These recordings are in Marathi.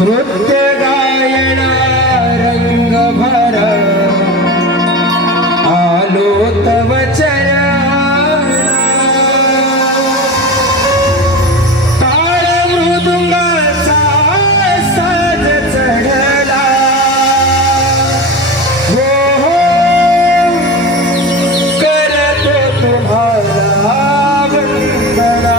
नृत्य गायना रंग भरा आलो तव चरणा टाळ मृदुंगाचा साज चढला हो हो करतो तुम्हाला वंदना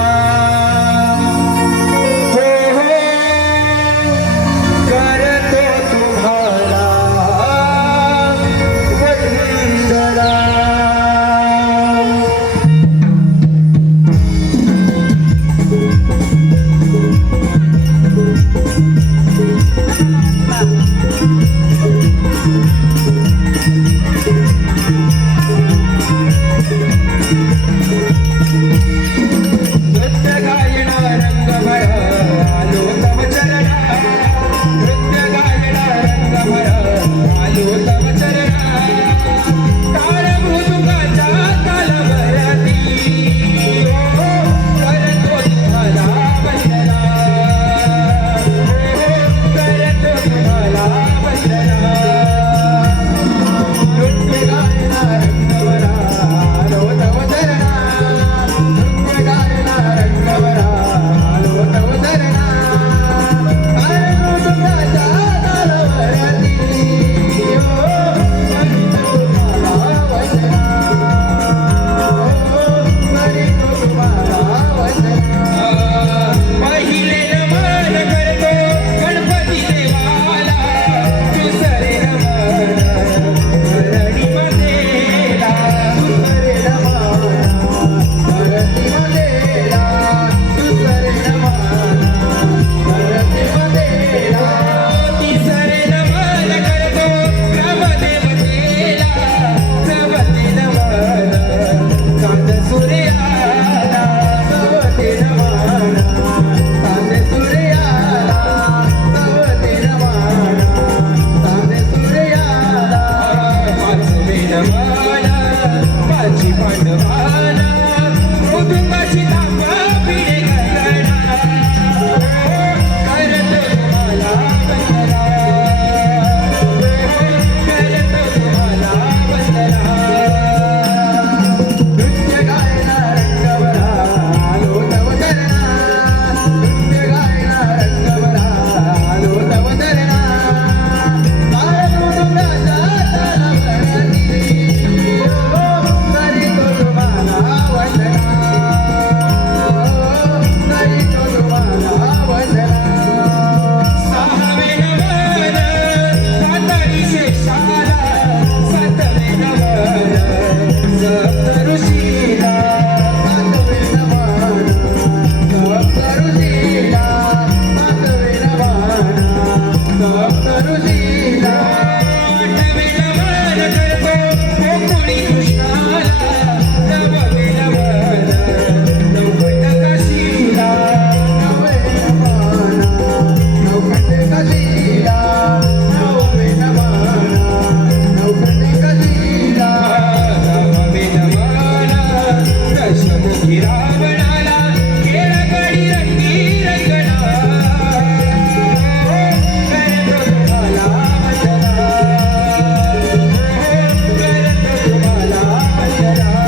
Yeah.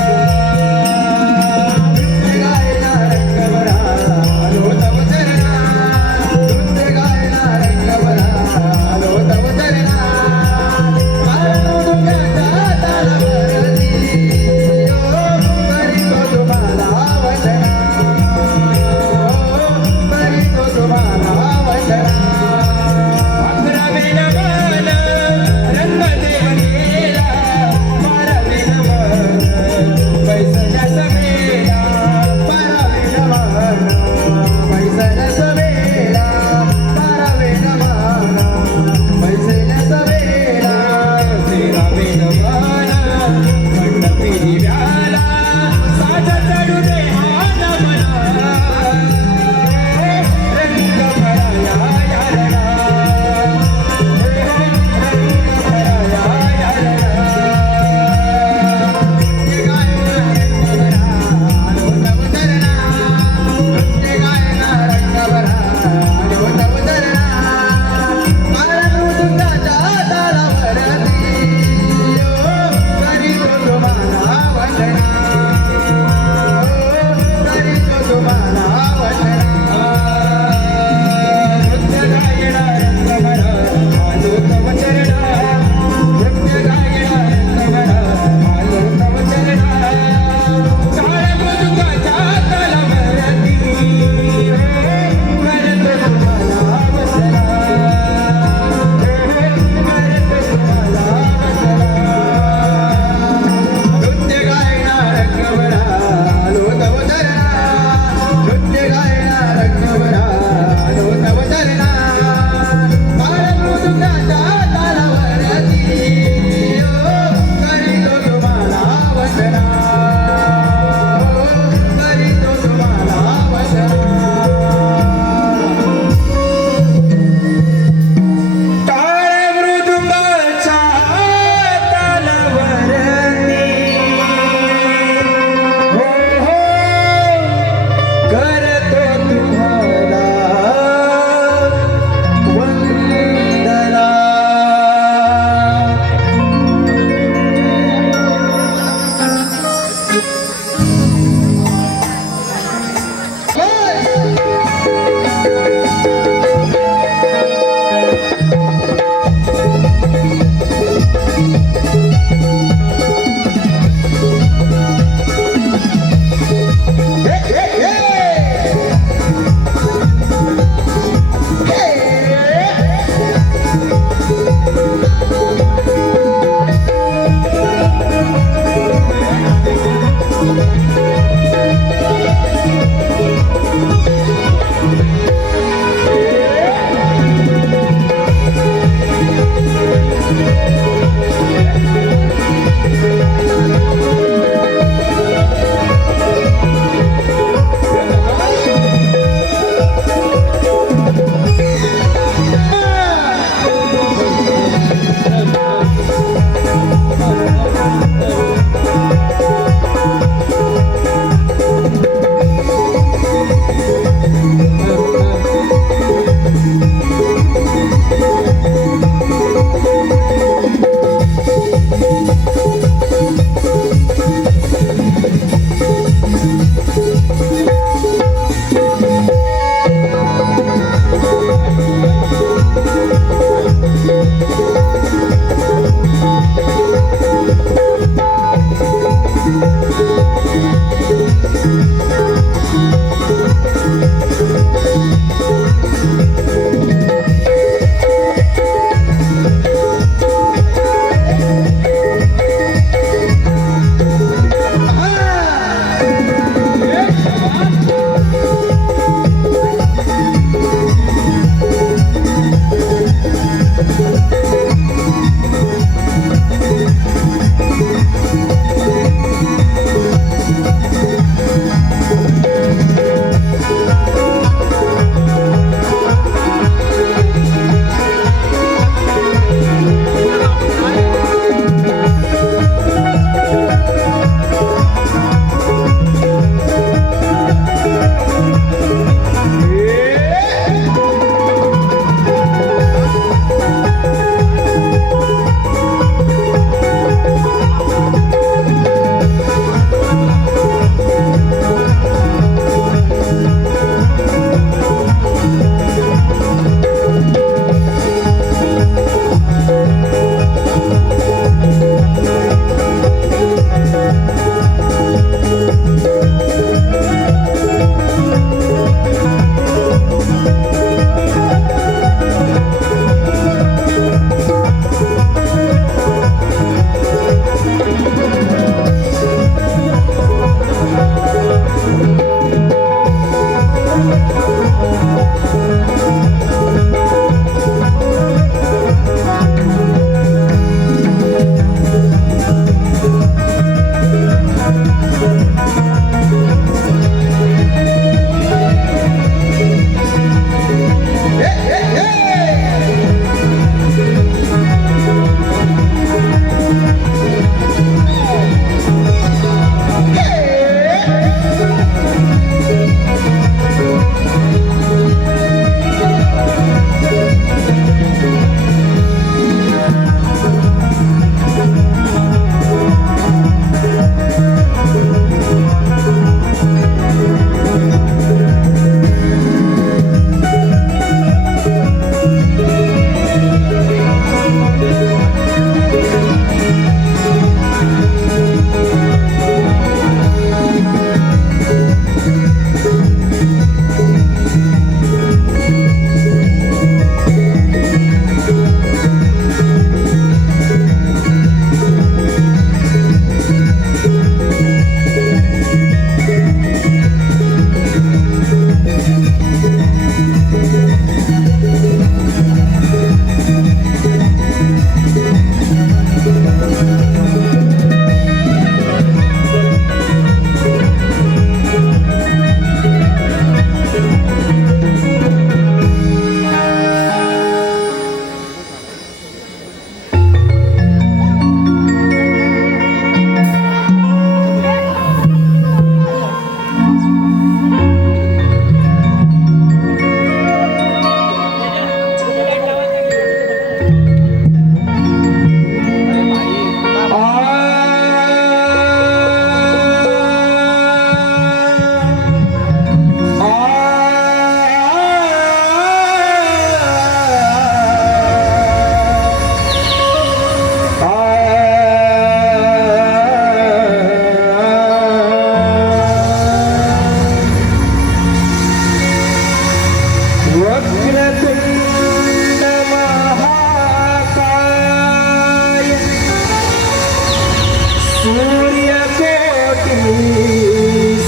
सूर्यकोटि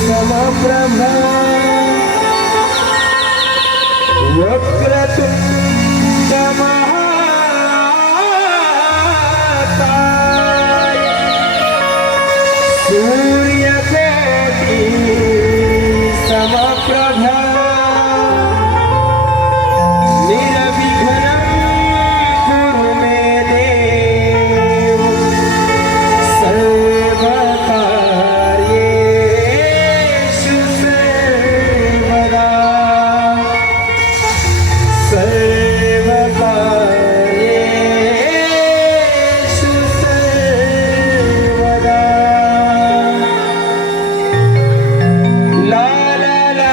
समप्रभा वक्रतुंड महाकाय सूर्यकोटि समप्रभा निर्विघ्नं कुरु मे देव सर्वकार्येषु सर्वदा सर्वकार्येषु सर्वदा ला ला ला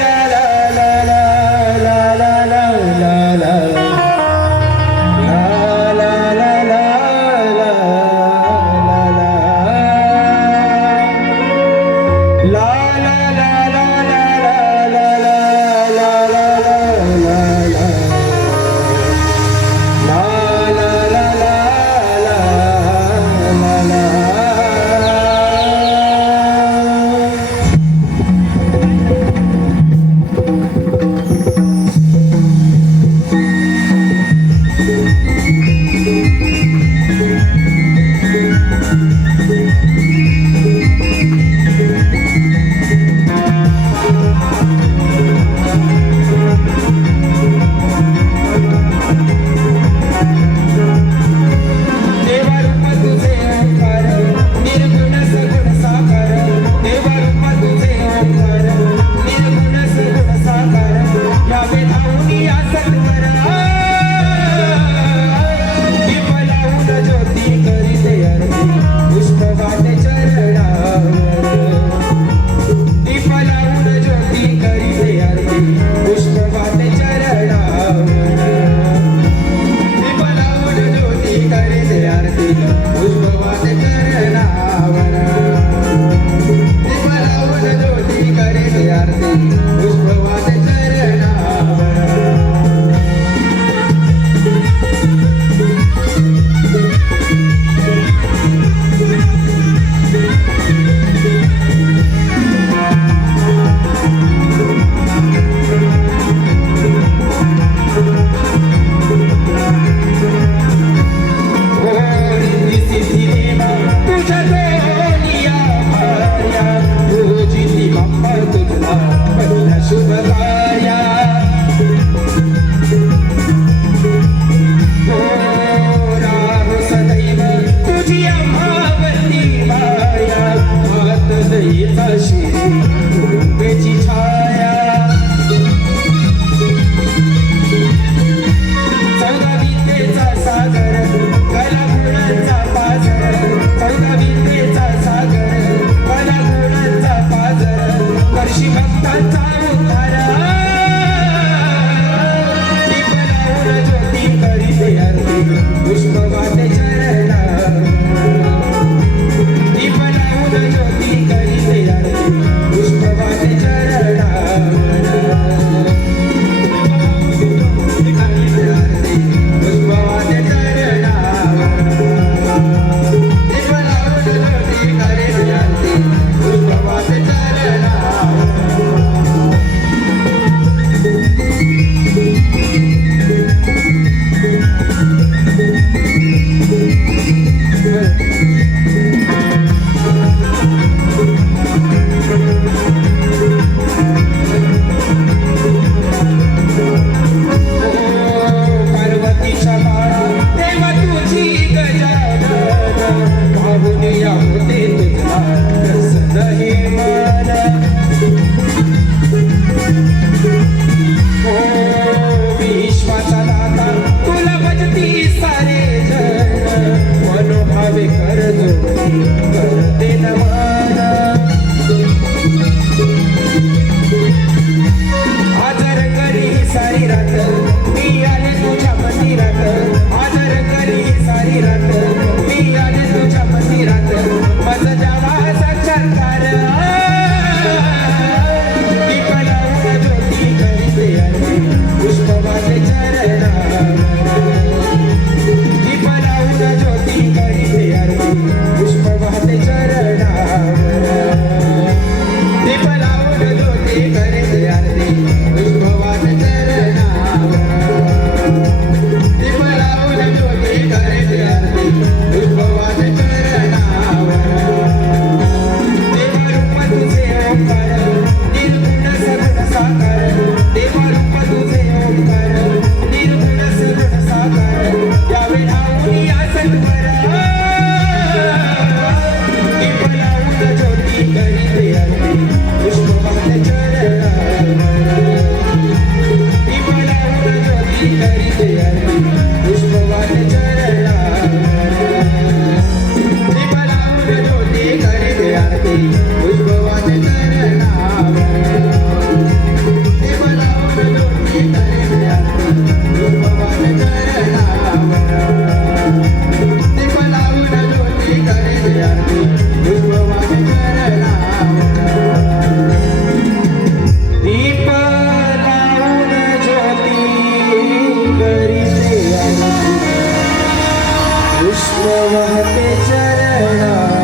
ला ला ला ला ला ला ला ला ला ला ला ला पुष्प वाहते आरती पुष्पवान चरणावर दीप लावून ज्योती करीत आरती पुष्पवान चरणावर दीप लावून ज्योती करीत आरती पुष्पवान चरणावर दीप लावून ज्योती करीत आरती पुष्प वाहते चरणावर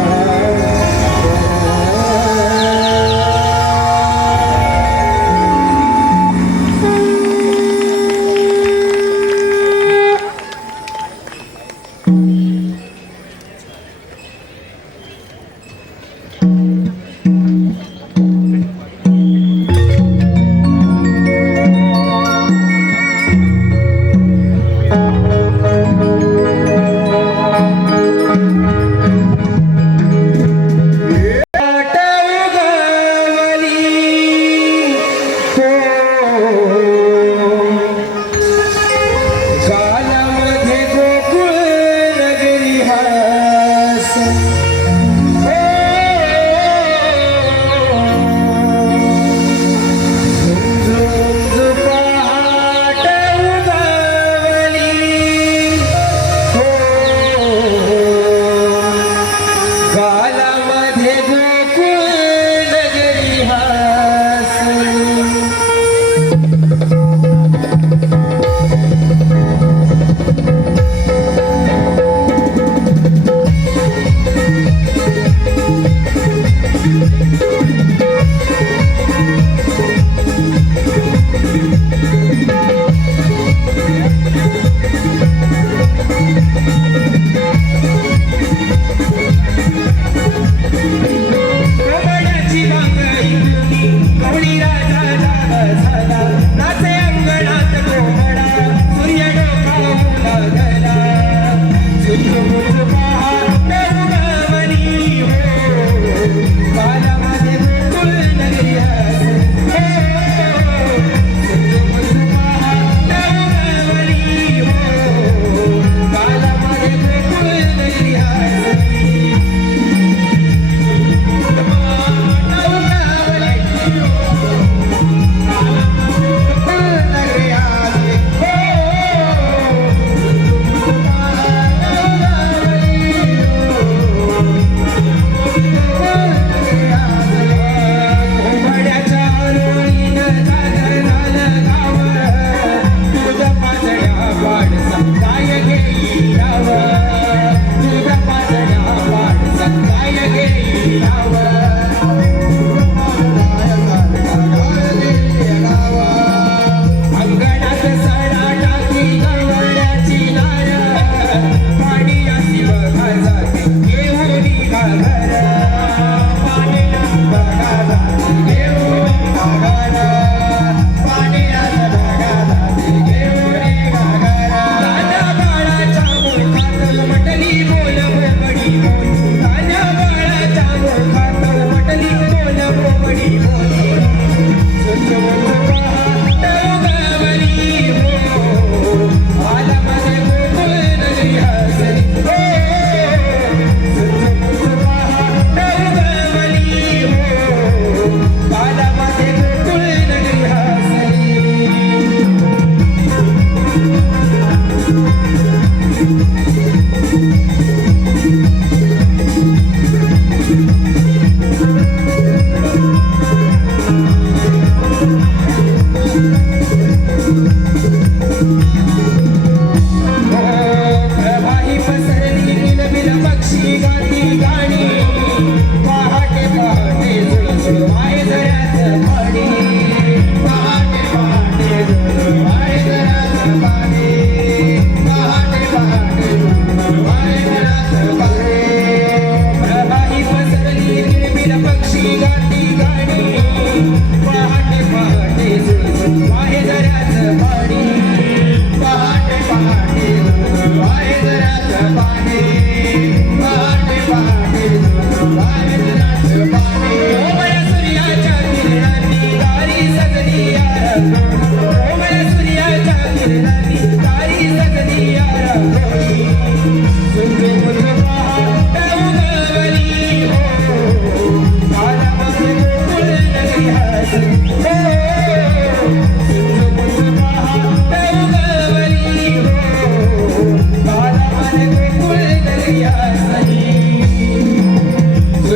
Bye.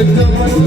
Oh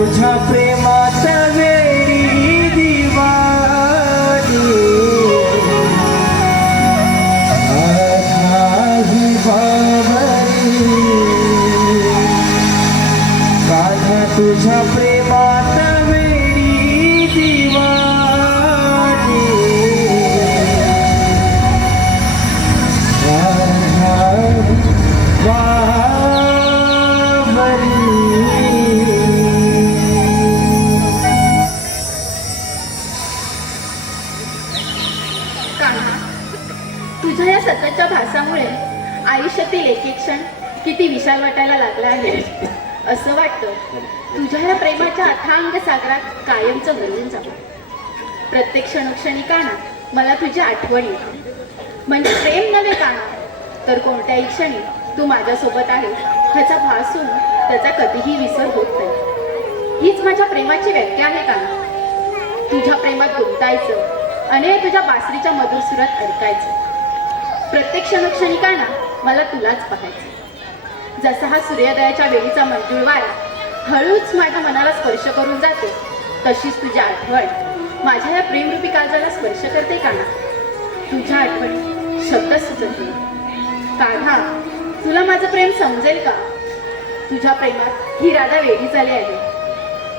तुझ्या प्रेमात वेडी दिवानी राधाही बाबरी कान्हा तुझ्या प्रेमात वेडी दिवानी राधाही तुझ्या या सततच्या भासामुळे आयुष्यातील एक एक क्षण किती विशाल वाटायला लागला आहे. असं वाटतं तुझ्या या प्रेमाच्या अथांग सागरात कायमचं भरून जावं. प्रत्येक क्षणोक्षणी काना मला तुझी आठवण येते. म्हणजे प्रेम नव्हे काना, तर कोणत्याही क्षणी तू माझ्यासोबत आहेस ह्याचा भास होऊन त्याचा कधीही विसर होत नाही. हीच माझ्या प्रेमाची व्याख्या आहे काना. तुझ्या प्रेमात गुंतायचं आणि तुझ्या बासरीच्या मधुर सुरात अडकायचं. प्रत्येक क्षणोक्षणी काना मला तुलाच पाहायचं. जसा हा सूर्योदयाच्या वेळीचा मंजूळ वारा हळूच माझ्या मनाला स्पर्श करून जातो, तशीच तुझी आठवण माझ्या या प्रेमरूपी काळजाला स्पर्श करते काना. तुझ्या आठवणी शब्द सुचत नाही. कान्हा, तुला माझं प्रेम समजेल का? तुझ्या प्रेमात ही राधा वेडी झाली आहे.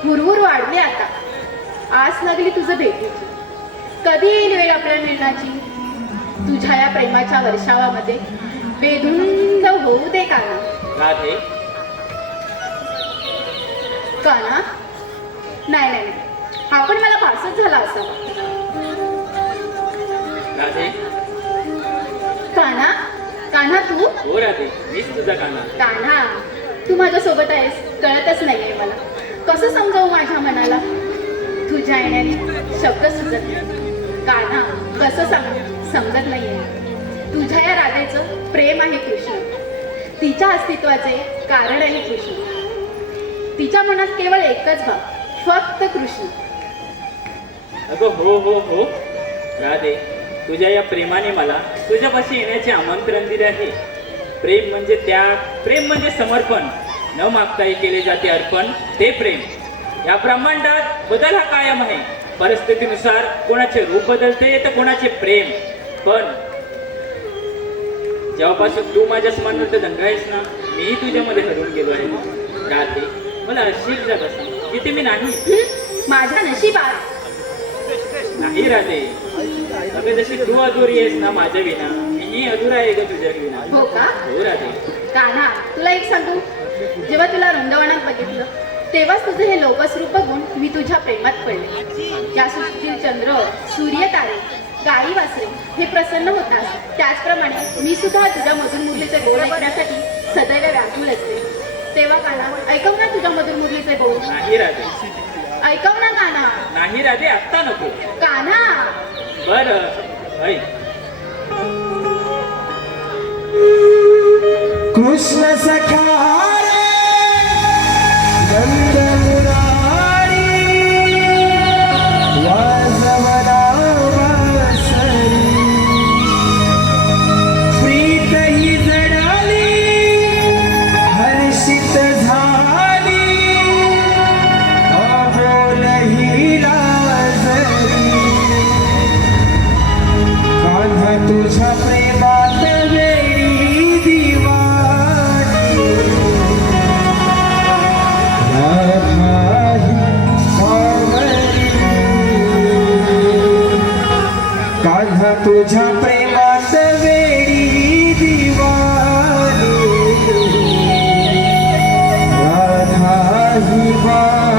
हुरहुर वाढली आता. आस लागली तुझं भेटीची. कधी येईल वेळ आपल्या मिळण्याची? तुझ्या या प्रेमाच्या वर्षावामध्ये बेधुंद होऊ दे काना. राधे, काना? नाही नाही नाही, हा पण मला भासच झाला असावा. राधे, काना? कान्हा तू? हो राधे, मीच तुझा काना. कान्हा, तू माझ्यासोबत आहेस कळतच नाहीये मला. कसं समजावू माझ्या मनाला? तुझ्या येण्याने शब्द सुचत नाही. कान्हा, कसं सांगू समजत नाहीये. तुझ्या या राधेचं प्रेम आहे कृष्ण. तिच्या अस्तित्वाचे कारण आहे कृष्ण. तिच्या मनात केवळ एकच भाव, फक्त कृष्ण. अगं हो हो हो राधे, तुझ्या या प्रेमाने मला तुझ्यापाशी येण्याचे आमंत्रण दिले आहे. प्रेम म्हणजे त्याग, प्रेम म्हणजे समर्पण. न मागताही केले जाते अर्पण, ते प्रेम. या ब्रह्मांडात बदल हा कायम आहे. परिस्थितीनुसार कोणाचे रूप बदलते तर कोणाचे प्रेम. पण जेव्हापासून तू माझ्या स्मरणात दंग आहेस ना, मीही तुझ्यामध्ये हरवून गेलो आहे. राधे, मला अशी जग असं की ते मी नाही. माझ्या नशिबात नाही राधे, अगं जशी तू अधुरी आहेस ना माझ्या विना, मीही अधुरा आहे ग तुझ्या विना. हो का? हो राधे. कान्हा, तुला एक सांगू, जेव्हा तुला वृंदावनात बघितलं तेव्हाच तुझं हे लोकस रूप बघून मी तुझ्या प्रेमात पडले. या सृष्टीतील चंद्र, सूर्य, तारे, गाई, वासरे हे प्रसन्न होतात. त्याचप्रमाणे मी सुद्धा तुझ्या मधुर मुरलीचे बोल ऐकण्यासाठी सदैव व्याकुळ असते. तेव्हा कान्हा, ऐकव ना तुझ्या मधुर मुरलीचे बोल. नाही राधे, ऐकव ना कान्हा. नाही राधे, आत्ता नको. कान्हा, बरं ऐक. कृष्ण सखा रे नंद मुरारी वाजवला वासरी प्रीत ही जडाली हर्षित झाली अबोल ही लाजरी कान्हा तुझ्या प्रेमात वेडी दिवानी राधाही बावरी कान्हा तुझ्या प्रेमात वेडी दिवानी राधाही बावरी.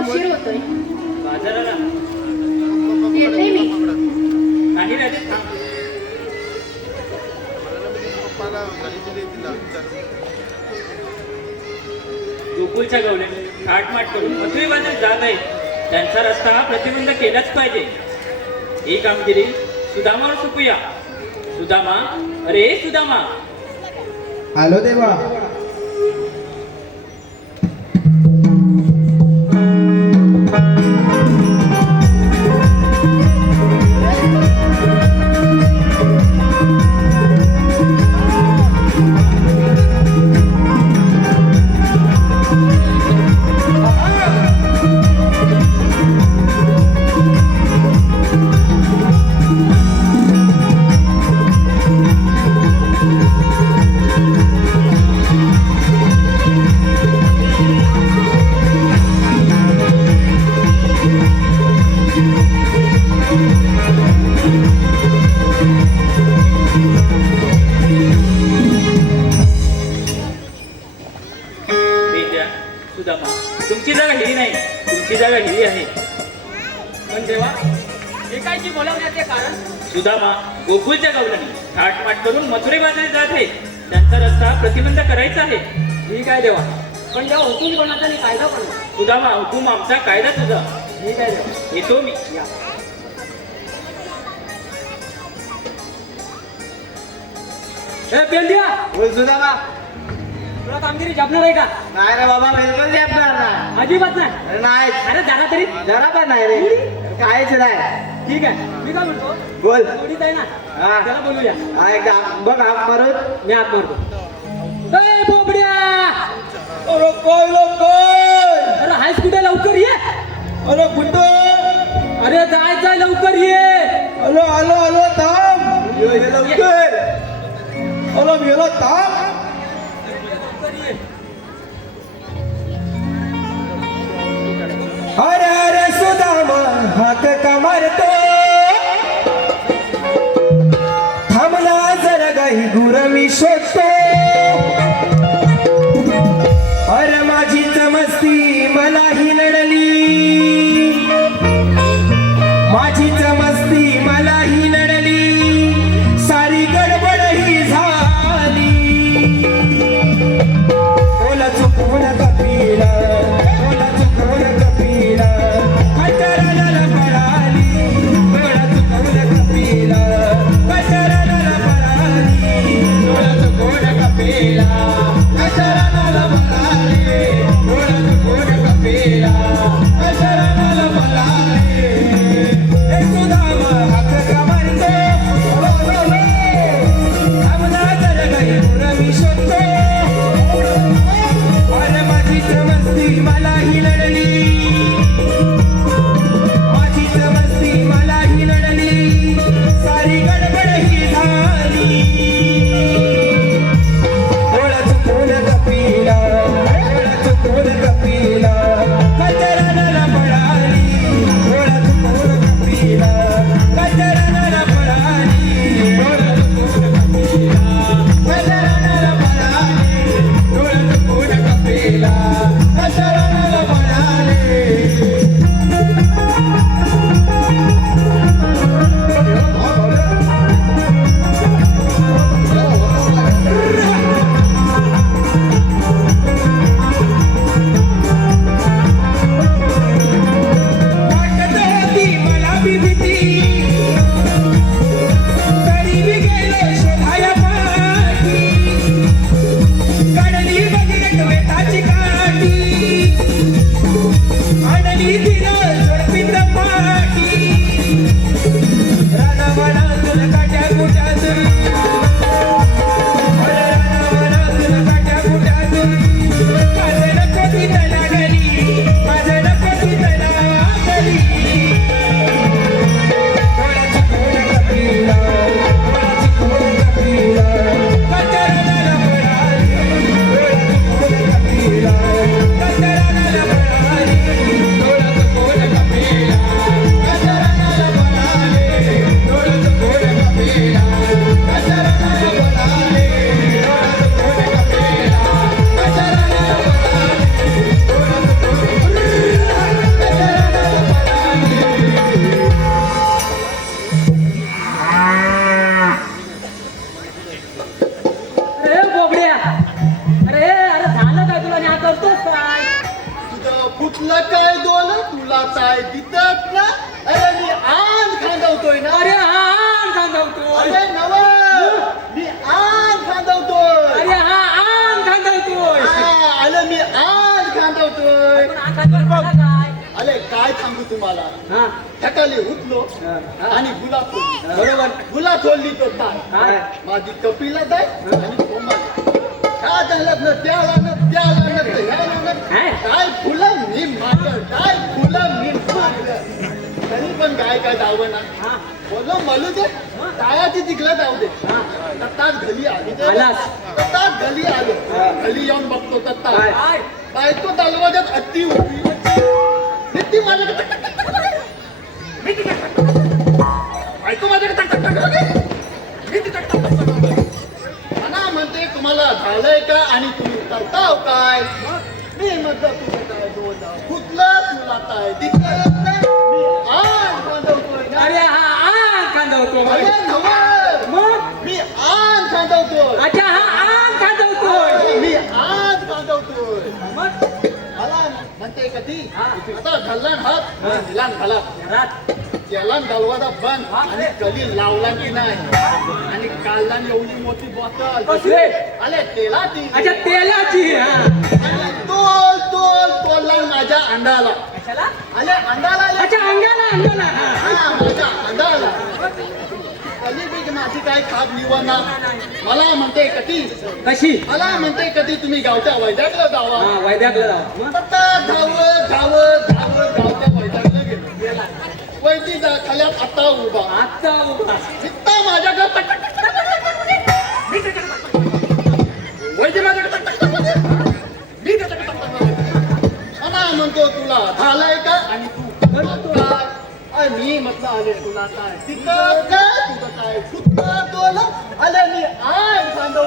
उशीर होतोय. बाजाराला येते मी. नाही राजे थांब. गोकुळच्या गवल्याने थाटमाट करून मथुरे बाजारात जात आहेत. त्यांचा रस्ता हा प्रतिबंध केलाच पाहिजे. ही कामगिरी सुदामावर सोपूया. सुदामा, अरे सुदामा. आलो देवा. विद्या, सुदामा, तुमची जागा हिरी नाही, तुमची जागा हिरी आहे. पण देवा एकाची बोलावण्याचे कारण सुदामा गोकुळच्या गवल्याने थाटमाट करून मथुरे बाजारात जात आहेत. त्यांचा रस्ता प्रतिबंध करायचा आहे. ठीक आहे देवा, पण जेव्हा हुकूम कोणाचा आणि कायदा पण सुदामा, हुकूम आमचा, कायदा तुझा. ठीक आहे देवा. येतो मी. या. ए पेंड्या, बोल सुदामा. तुला कामगिरी जपणार आहे का? नाही रे बाबा, बिलकुल झेपणार नाही. अजिबात नाही. अरे नाही, अरे जरा तरी. जरा पण नाही रे. काहीच नाही. ठीक आहे, मी काय म्हणतो बोल. जोडीत आहे ना, हा. त्याला बोलूया. हा, एकदा बघ हाक मारून. मी हात मारतो. ए बोबड्या, अरे कोण कोण? अरे हायस कुठे? लवकर ये. अरे कुठं? अरे जाय लवकर ये. आलो आलो आलो, थांब. ये लवकर. आलो गेलो, थांब. लवकर ये. अरे अरे सुदामा हाक का मारतो. थांबला जरा गाई गुर मी शोधतो. अरे माझीच मस्ती मलाही नडली. माझीच मस्ती मलाही नडली. सारी गडबड ही झाली. ओला चुकवून कपिला, ओला चुकवून कपिला. कचराला पळाली. ओला चुकवून कपिला, कचराला पळाली. ओला चुकवून कपिला. तुला काय दोन तुला काय दिसत ना अरे मी आण खांदवतोय ना अरे हा आण खांदवतोय. अरे नव मी आण खांदवतोय अरे हा आण खांदवतोय. अरे मी आण खांदवतोय पण आण खांदवतोय काय? अरे काय सांगू तुम्हाला हा. सकाळी उठलो आणि गुलाब सोडली बरोबर. गुलाब सोडली तो ताण काय? माझी कपिला जाय आणि कोमाला काय झालं ना त्याला ना त्याला ना ह्याला ना काय? काय फुलं मी मागं काय फुलं मी मागं तरी पण काय जावं ना हा. बोलो मलू दे कायाची तिकला जाऊ दे हा. तत्ताच घरी आली आलास. तत्ताच घरी आलो घरी येऊन बघतो तत्ता काय? बायको दरवाजात अत्ती उभी ती माझ्याकडे बायको माझ्याकडे मला म्हणते तुम्हाला झालंय का आणि तुम्ही करताव काय मी म्हणतो तुझं काय दोन कुठलं तुला काय दिसत नाही मी आण खांदवतोय ना. अरे हा आण खांदवतोय. अरे नवं. मग मी आण खांदवतोय अच्छा हा आण खांदवतोय. मी आण खांदवतोय मग मला म्हणते कधी हा. आता घालला हात दिला घाला घरात त्याला दरवाजा बंद आणि कधी लावला की नाही आणि काढला एवढी मोठी बॉटल कसले? अरे तेलाची अच्छा तेलाची. हा. आणि तोल माझ्या अंडाला कशाला? अरे अंडाला अच्छा अंगाला अंगाला. हा. हा, माझ्या अंडाला कधी बी माझी काय खाप निवडणार मला म्हणते कधी कशी? मला म्हणते कधी तुम्ही गावच्या वैजागला जावा हा वैद्याकडे जाऊ. मग आता धावत गावच्या वैजागला गेलो वैदी खाल्यात आता उभा आजचा उभा. चित्ता माझ्याकडे वैदी माझ्याकडे मी त्याच्याकडे मला म्हणतो तुला झालंय का आणि तू करतो काय अरे मी म्हटलं आले तुला काय तिथं काय तुझं काय सुद्धा तोला आले मी आय सांगतो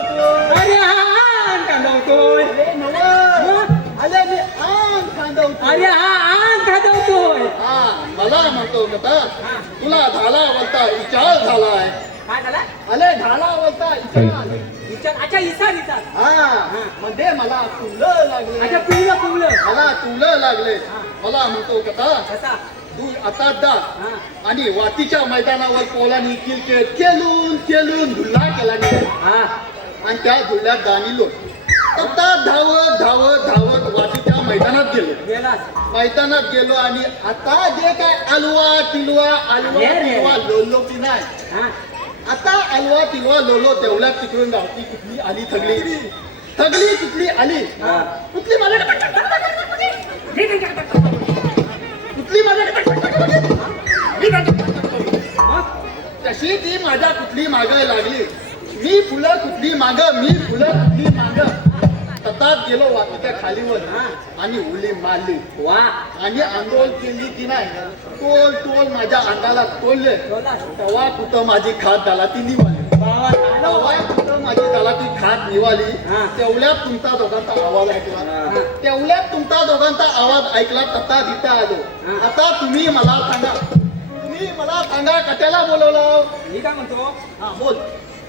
अरे हा आण खांदवतोय. अरे नवं आले मी आण सांगतो अरे हा आण खांदवतोय. हा मला म्हणतो का तुला झाला बोलता विचार झालाय काय झाला? अरे झाला बोलता विचार विचार. अच्छा इसार इसार. हा मध्ये मला तुलं लागले अच्छा पुवलं पुवलं. मला तुलं लागले मला म्हणतो का कसा? तू आता जा हा. आणि वातीच्या मैदानावर पोलानी क्रिकेट खेळून धुल्ला केला नाही हा. आणि त्या धुल्ल्यात गाणीलो आता धावत वातीच्या मैदानात गेलो गेलास. मैदानात गेलो आणि आता जे काय अलवा लोलो की नाही हा. आता अलवा लोलो तेवढ्यात तिकडून गावती कुठली आली थगली कुठली आली हा. कुठली माझ्याकडे कुठली माझ्याकडे मग तशी ती माझ्या कुठली माग लागली मी फुलं कुठली माग ततात गेलो वाकीच्या खालीवर आणि उली मारली वा. आणि आंदोलन केली की नाही तोल माझ्या अंगाला तोडले बोलास. तेव्हा कुठं माझी खात झाला ती निवाली बाबा. तेव्हा कुठं माझी झाला ती खात निवाली हा. तेवढ्यात तुमचा दोघांचा आवाज ऐकला हा. तेवढ्यात तुमचा दोघांचा आवाज ऐकला तथा तिथं आलो हा. आता तुम्ही मला सांगा कट्याला बोलवलं मी काय म्हणतो हा बोल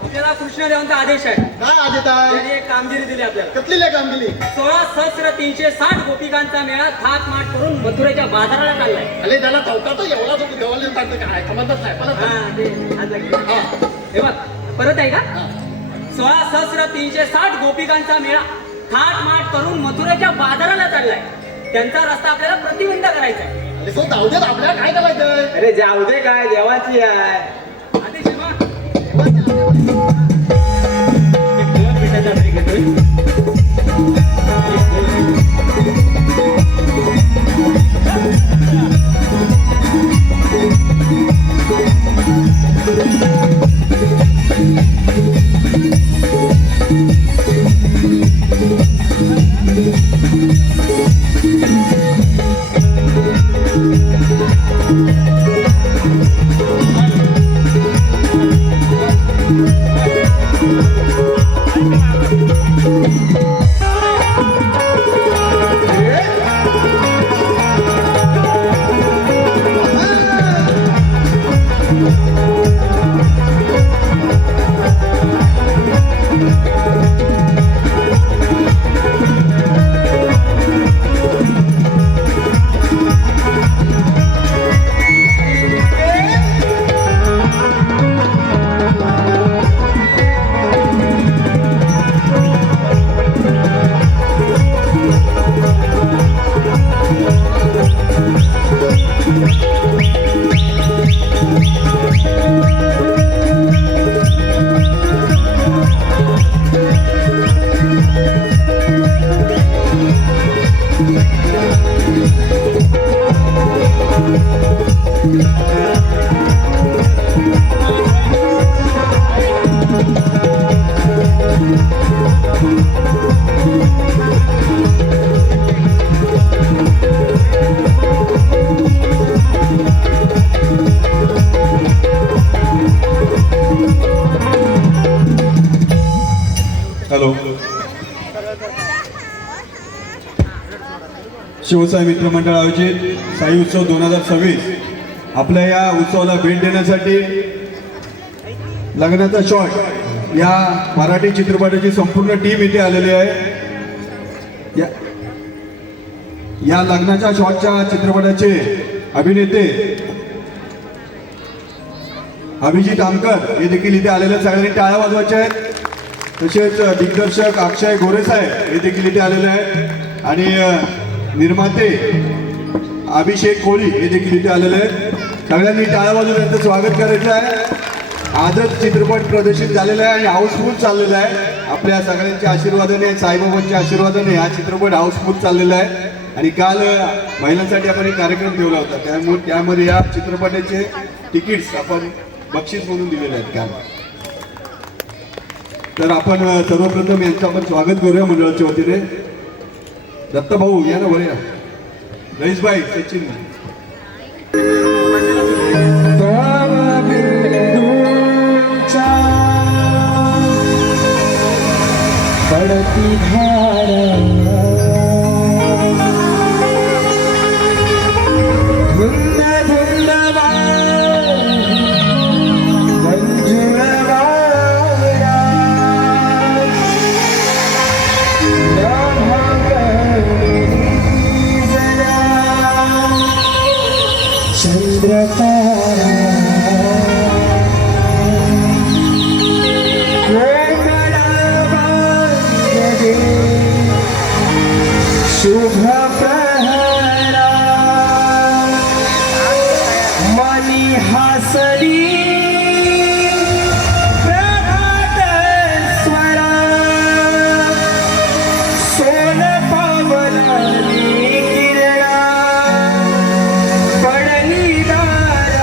आपल्याला कृष्णदेवांचा आदेश आहे. काय आदेता त्यांनी एक कामगिरी दिली आपल्याला. कसली काम दिली 16,360 गोपिकांचा मेळा थाट माट करून मथुरेच्या बाजाराला चाललाय. अरे त्याला चौकात एवढा तो देवाला सांगतो काय समजत नाही परत हा, सांग. ते आज लागली. हा. हे बघ परत आहे का? हा. 16,360 गोपिकांचा मेळा थाट माट करून मथुरेच्या बाजाराला चाललाय. त्यांचा रस्ता आपल्याला प्रतिबंध करायचा आहे. अरे सो जाऊ देत आपल्याला काय करायचंय अरे जाऊ दे काय देवाची आहे. आदेश आहे मग. भेटायचा break घेतोय. हा. हॅलो. शिवसाई मित्रमंडळ आयोजित साई उत्सव 2026. आपल्या या उत्सवाला भेट देण्यासाठी लग्नाचा शॉट या मराठी चित्रपटाची संपूर्ण टीम इथे आलेली आहे. या लग्नाच्या शॉटच्या चित्रपटाचे अभिनेते अभिजित आमकर हे देखील इथे आलेले आहेत. सगळ्यांनी टाळ्या वाजवायच्या आहेत. तसेच दिग्दर्शक अक्षय गोरेसाहेब हे देखील इथे आलेले आहेत आणि निर्माते अभिषेक कोळी हे देखील इथे आलेले आहेत. सगळ्यांनी टाळ्या वाजवून त्यांचं स्वागत करायचं आहे. आजच चित्रपट प्रदर्शित झालेला आहे आणि हाऊसफुल चाललेला आहे. आपल्या सगळ्यांच्या आशीर्वादाने, साईबाबांच्या आशीर्वादाने हा चित्रपट हाऊसफुल चाललेला आहे. आणि काल महिलांसाठी आपण एक कार्यक्रम ठेवला होता, त्यामध्ये या चित्रपटाचे तिकीट्स आपण बक्षीस म्हणून दिलेले आहेत काल. तर आपण सर्वप्रथम यांचं आपण स्वागत करूया मंडळाच्या वतीने. दत्ता भाऊ या ना, बरे या. रईसबाई, सचिन. पडती धारा धुंद धुंद मंजूर चंद्रतारा शुभ प्रहरा मनी हासली प्रभात स्वरा सोन पावलानी किरणा पडली दारा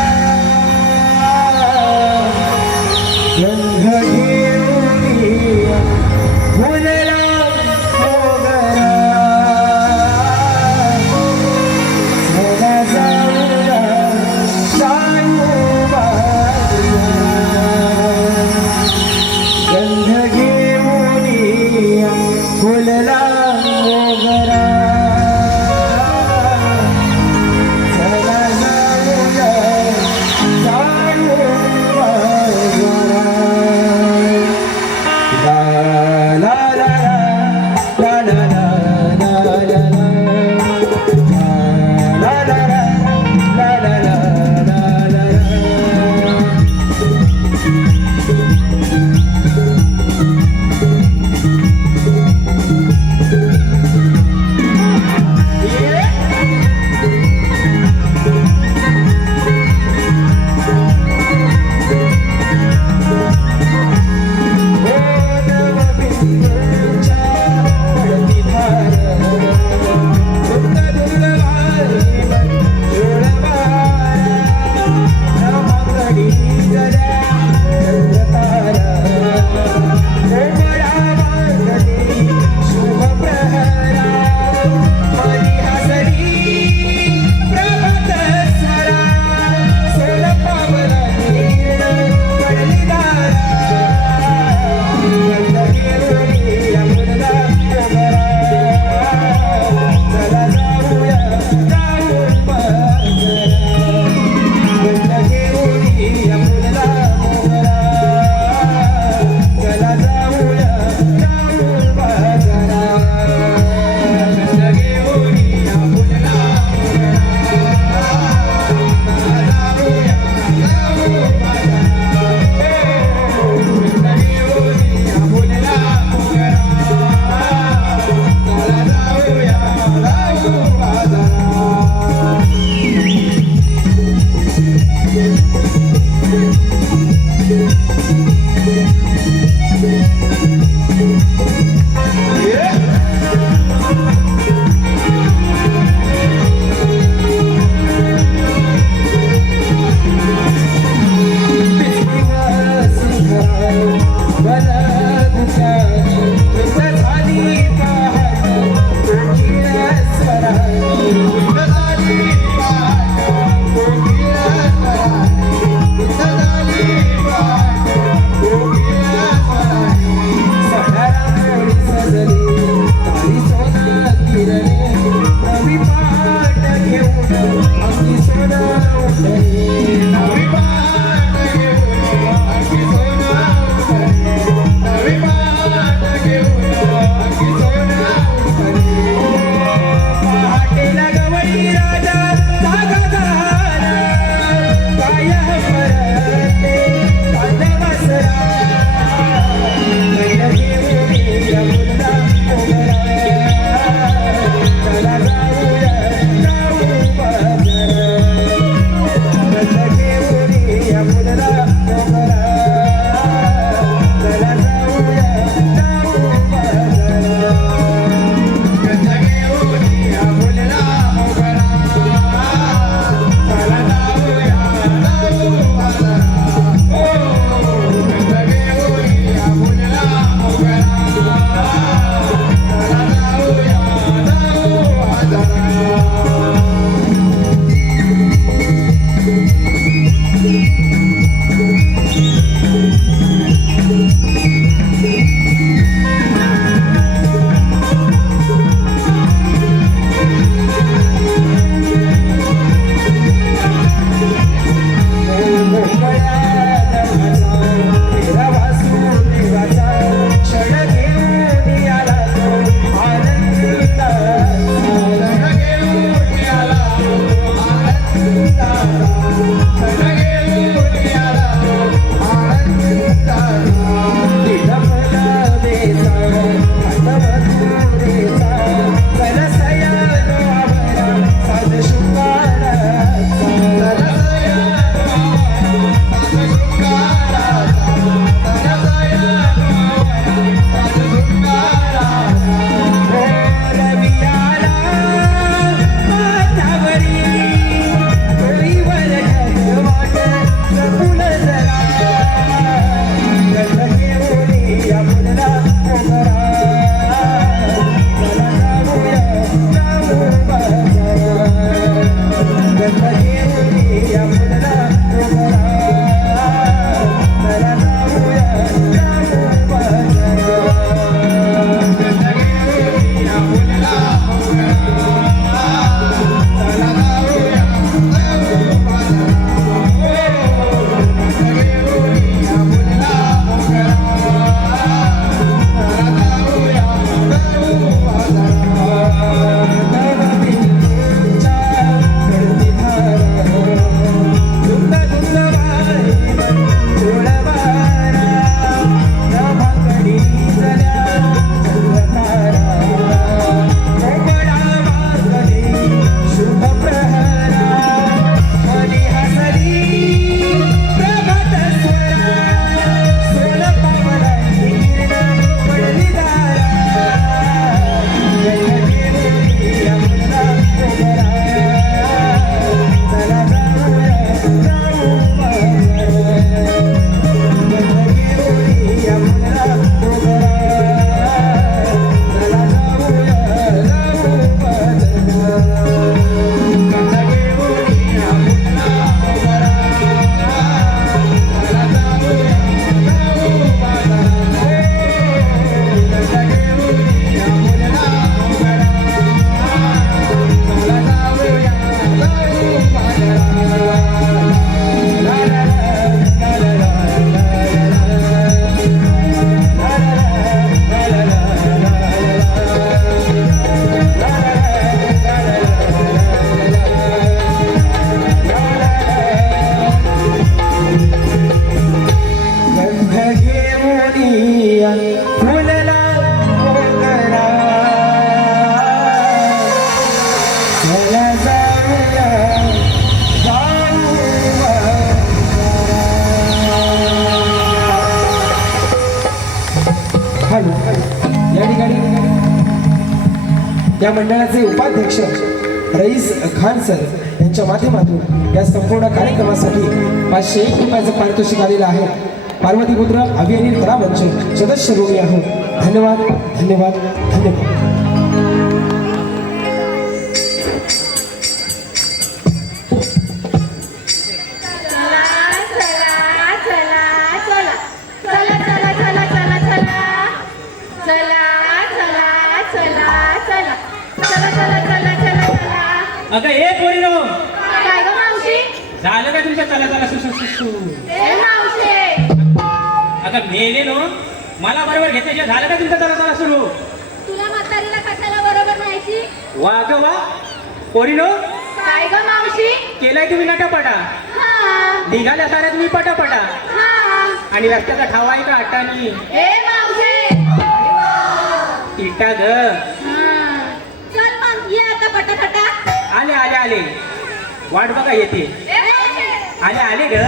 या मंडळाचे उपाध्यक्ष रईस खान सर यांच्या माध्यमातून या संपूर्ण कार्यक्रमासाठी 501 रुपयाचं पारितोषिक आलेलं आहे. पार्वतीपुत्र अभियानी कलामंच सदस्य ऋणी आहोत. धन्यवाद धन्यवाद धन्यवाद. चला चला चला चला चला चला चला चला चला चला चला चला चला चला चला चला चला चला. अगं ए पोरीनो, काय गं मावशी? झालं का तुमच्या चला चला सुसू? ए मावशी, अगं मेले नो, मला बरोबर घेतल्याशिवाय झालं का तुमचं चला चला सुरू? तुला म्हातारीला कशाला बरोबर न्यायची? वा ग वा पोरीनो, काय गं मावशी? केलाय तुम्ही नटापटा, हा निघाल्या साऱ्या तुम्ही पटापटा, हा. आणि रस्त्याचा ठावा आहे का अट्टानी ए मावशी, इटा ग. चल मग ये आता पटापटा. आले आले आले, वाट बघा येते. ए मावशी. आले आले ग.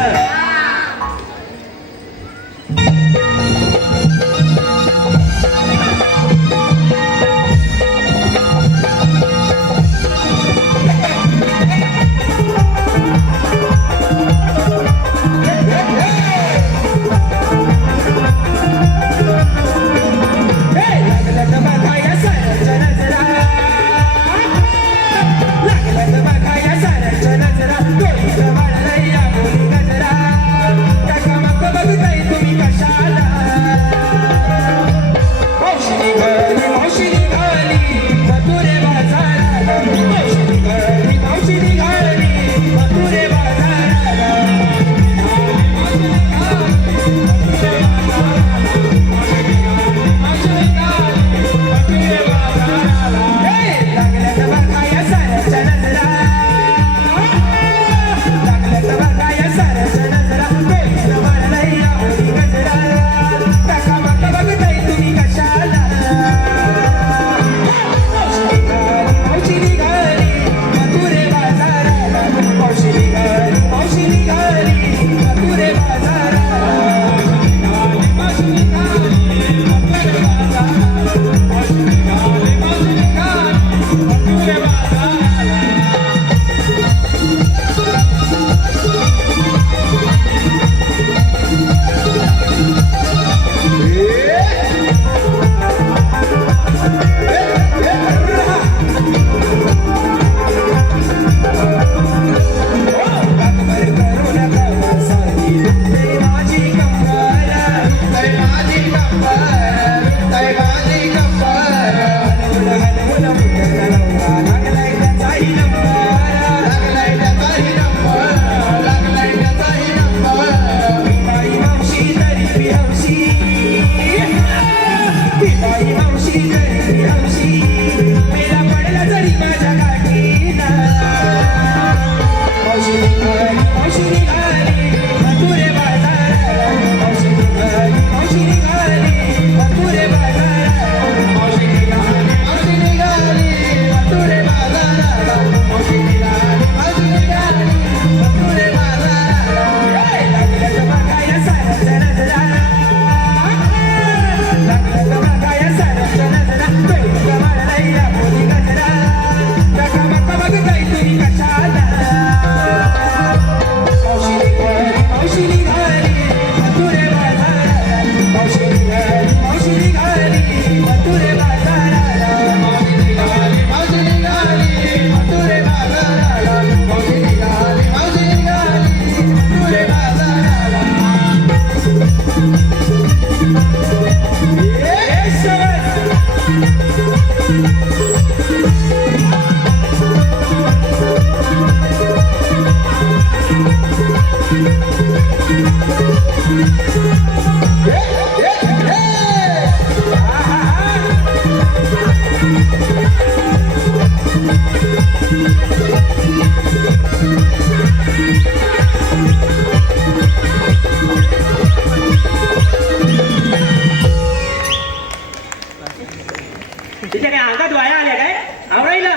तिच्या काय अंगात वाया आल्या काय आवरायला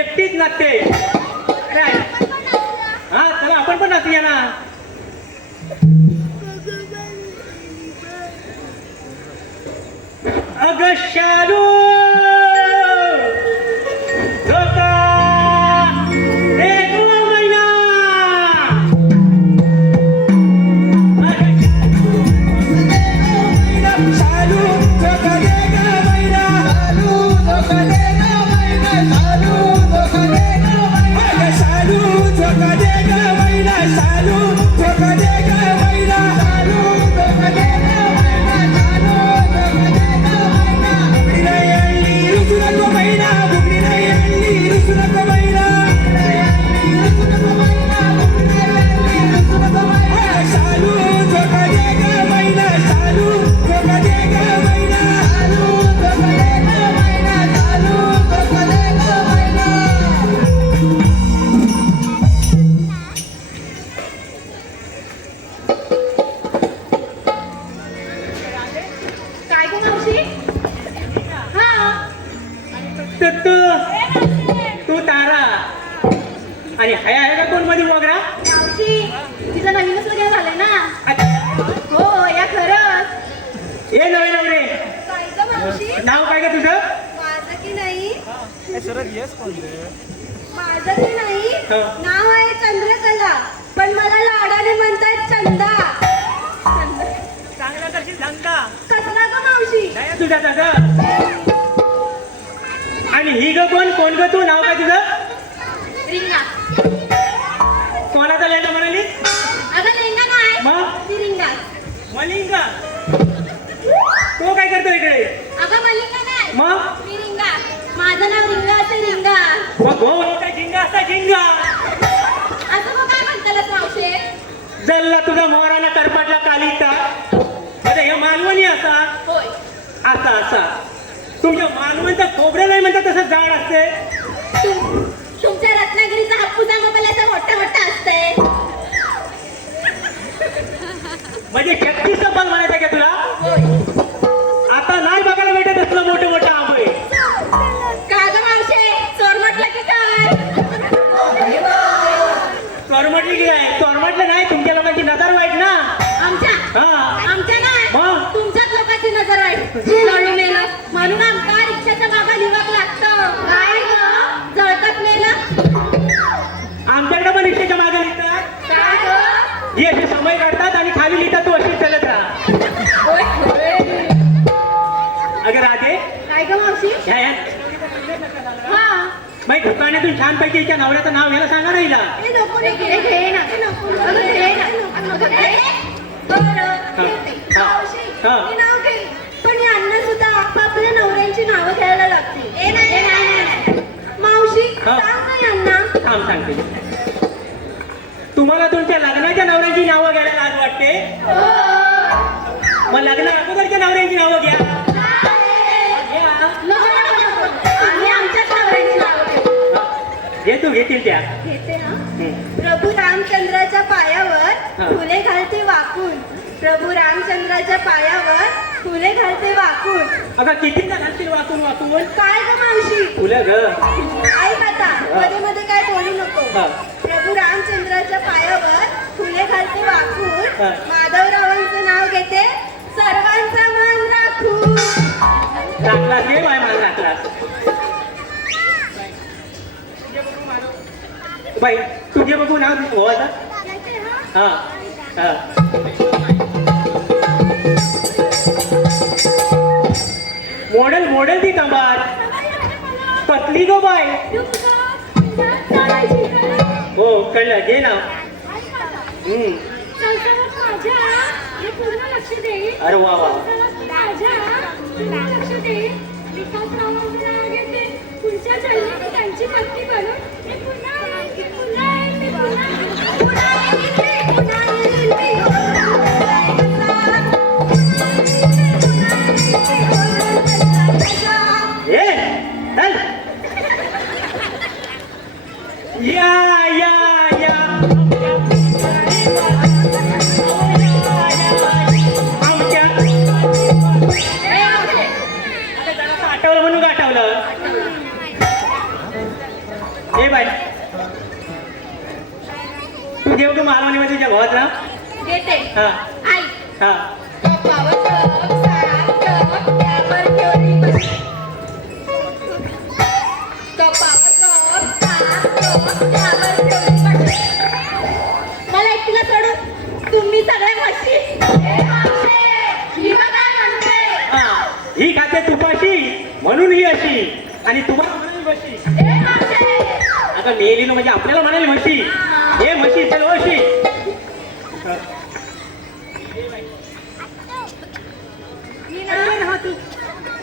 एकटीच नाचते. अरे हा चला आपण पण नाचूया ना. अग शालू आणि हाय आहे का कोण मध्ये वगैरे मावशी तिचं नवीनच लग्न झालंय ना. हो या खरंच. ये नवे नवरे काय ग मावशी नाव काय का तुझं माझं की नाही माझं की नाही हं. नाव आहे चंद्रकला पण मला लाडाने म्हणतात चंदा चांगला करशील धंदा कसला ग मावशी नाही तुझा दादा आणि ही ग कोण ग तू नाव काय तुझं रिंगा. कोणाचा लेला म्हणाली अगं लेंगा नाही मग ती रिंगा. मलिंगा तो काय करतो इकडे अगं मलिंगा नाही मग मी रिंगा. माझं नाव रिंगा असे रिंगा. मग हो काय झिंगा असा झिंगा असं मग काय म्हणतालच मावशे. जल्ला तुझा मोहराला करपाटला कालिका अरे हे मालवणी असा होय असा तुमच्या मालवणचं खोबरं नाही म्हणतात तसं जाड असते तुमच्या रत्नागिरीचा हापूसा मोबाईलचा मोठा असतंय. म्हणजे 36 पण म्हणायचं का तुला आता नाही बघायला भेटत असलं मोठं आंबे का ग मावशे चोर म्हटलं की काय. चोर म्हटली की काय चोर म्हटलं नाही तुमच्या लोकांची नजर वाईट ना आमच्या हा नाही मग? तुमच्याच लोकांची नजर वाईट. जळू मेलं म्हणून आमका रिक्षाच्या मागा लिवाक लागतं. काय ग जळतात मेलं. आमच्याकडे पण रिक्षाच्या मागे लिहितात काय ग ही अशी समय काढतात आणि खाली लिहितात तू अशी चलत राहा होय, होय. अगं राधे काय ग मावशी. ह्या हा बाई दुकानातून छानपैकी हिच्या नवऱ्याचं नाव घ्यायला सांगा ना हिला हे नको रे, घे ना. अगं, घे ना. बरं घेते. हा. मावशी हा. मी नाव घेईन पण यांना सुद्धा आपापल्या नवऱ्यांची नावं घ्यायला लागतील ए नाही. मावशी हा. सांग ना यांना थांब सांगते तुम्हाला तुमच्या लग्नाच्या नवऱ्याची नावं घ्यायला लाज वाटते मग लग्न अगोदरच्या नवऱ्यांची नावं घ्या आम्ही आमच्याच नवऱ्यांची नावं घेऊ. घे तू घेतील त्या घेते ना हम्म. प्रभू रामचंद्राच्या पायावर हा. फुले घालते वाकून प्रभू रामचंद्राच्या पायावर फुले घालते वाकून अगं कितीदा घालतील वाकून काय ग मावशी फुलं ग ऐक आता मध्ये मध्ये काय बोलू नको हा. प्रभू रामचंद्राच्या पायावर फुले घालते वाकून हा. माधवरावांचं नाव घेते सर्वांचा मान राखून टाकला ते बाय मला टाकला बाई तुझे बघू नाव हो आता हा हा मॉडेल ती कंबार पतली गो बाय हो कळलं घे नाव अरे वा वा त्यांची पत्नी ए चल या आमच्या आठवलं म्हणून का आठवलं ए बाय तू घेऊ का मालवणी तुझ्या भावात ना घेते. हा ऐक हा मला एकटीला सोडून तुम्ही सगळ्या म्हशी. ही बघ काय म्हणते. हा ही खाते तुपाशी म्हणून ही अशी आणि तुम्हाला म्हणाली म्हशी ए मावशे. आता मेली म्हणजे आपल्याला म्हणाली म्हशी हे म्हशी चल अशी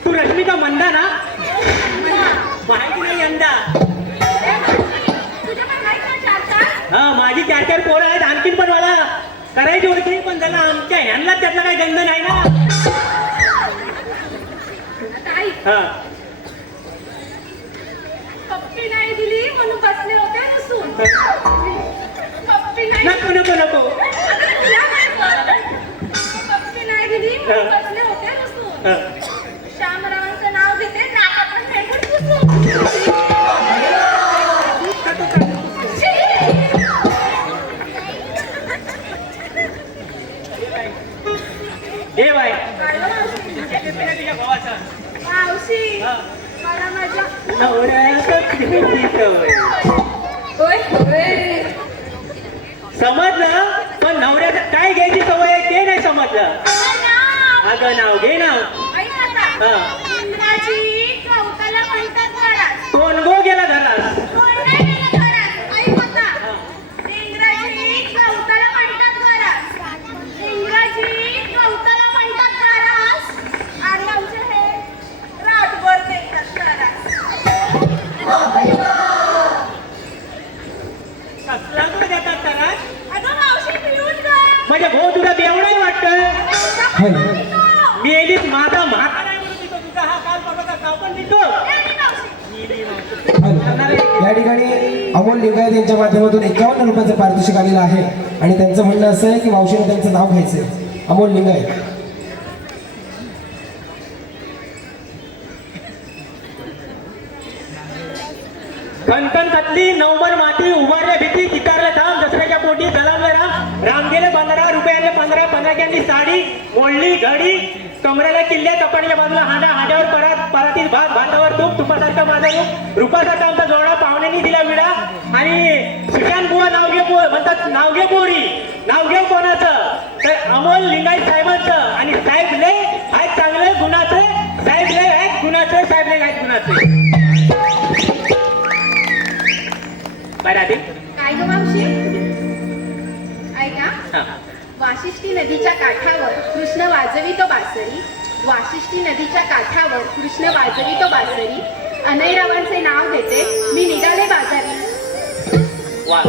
तू रश्मिका मंदा ना माहिती नाही यंदा हा माझी 4 पोरं आहेत आणखीन पण मला करायची होती पण त्याला आमच्या ह्यांना त्यातला काही गंध नाही ना हा पप्पी नाही दिली म्हणून बसले होते बसून पप्पी नाही नको नको नको पप्पी नाही दिली म्हणून बसले होते बसून हा. श्यामरावांचं नाव घेते नाकात फेकून पुसून मला माझ्या नवऱ्याचं घ्यायची सवय. होय होय समजलं, पण नवऱ्याचं काय घ्यायची सवय आहे ते नाही समजलं. अगं नाव घे नाव. हा. इंद्राची कवताला म्हणतात घरात. कोण गो गेला घरात. कोण नाही गेलं घरात. ऐक आता. इंद्राची कवताला म्हणतात घरात. इंद्राची कवताला म्हणतात घरात. आणि आमचे हे रातभर देतात घरात. कसला तो देतात घरात. अगं मावशी पिऊन ग. म्हणजे भाऊ तुला बेवडाही वाटतं. हॅलो मी एलीस माझा म्हातारा आहे म्हणून पितो. तुझा हा काल परवाचा नाव पण पितो. हॅलो या ठिकाणी अमोल लिंगायत यांच्या माध्यमातून 51 रुपयाचं पारितोषिक आलेलं आहे आणि त्यांचं म्हणणं असं आहे की मावशीने त्यांचं नाव घ्यायचंय. अमोल लिंगायत. कणकण घातली नवमर माती उभारल्या भीती चिकारले धाम दसऱ्याच्या पोटी दलावले राम राम गेले 15 रुपयाले 15 15 त्यांनी साडी मोडली घडी कमरेला किल्ल्या कपाडीच्या बाजूला हांडा हांड्यावर परातीत भात भातावर तूप तुपासारखा माझा रूप रूपासारखा आमचा जोडा पाहुण्यांनी दिला विडा आणि सुशांत बुवा नावघे म्हणतात नावघे पोरी नावघे कोणाचं तर अमोल लिंगायत साहेबांचं आणि साहेब लय आहेत चांगले गुणाचे साहेब लय आहेत गुणाचे साहेब लय आहेत गुणाचे. बरं काय ग मावशी ऐका हा. वाशिष्ठी नदीच्या काठावर कृष्ण वाजवितो बासरी. वाशिष्ठी नदीच्या काठावर कृष्ण वाजवितो बासरी. अनयरावांचे नाव घेते मी निघाले बाजारी. वा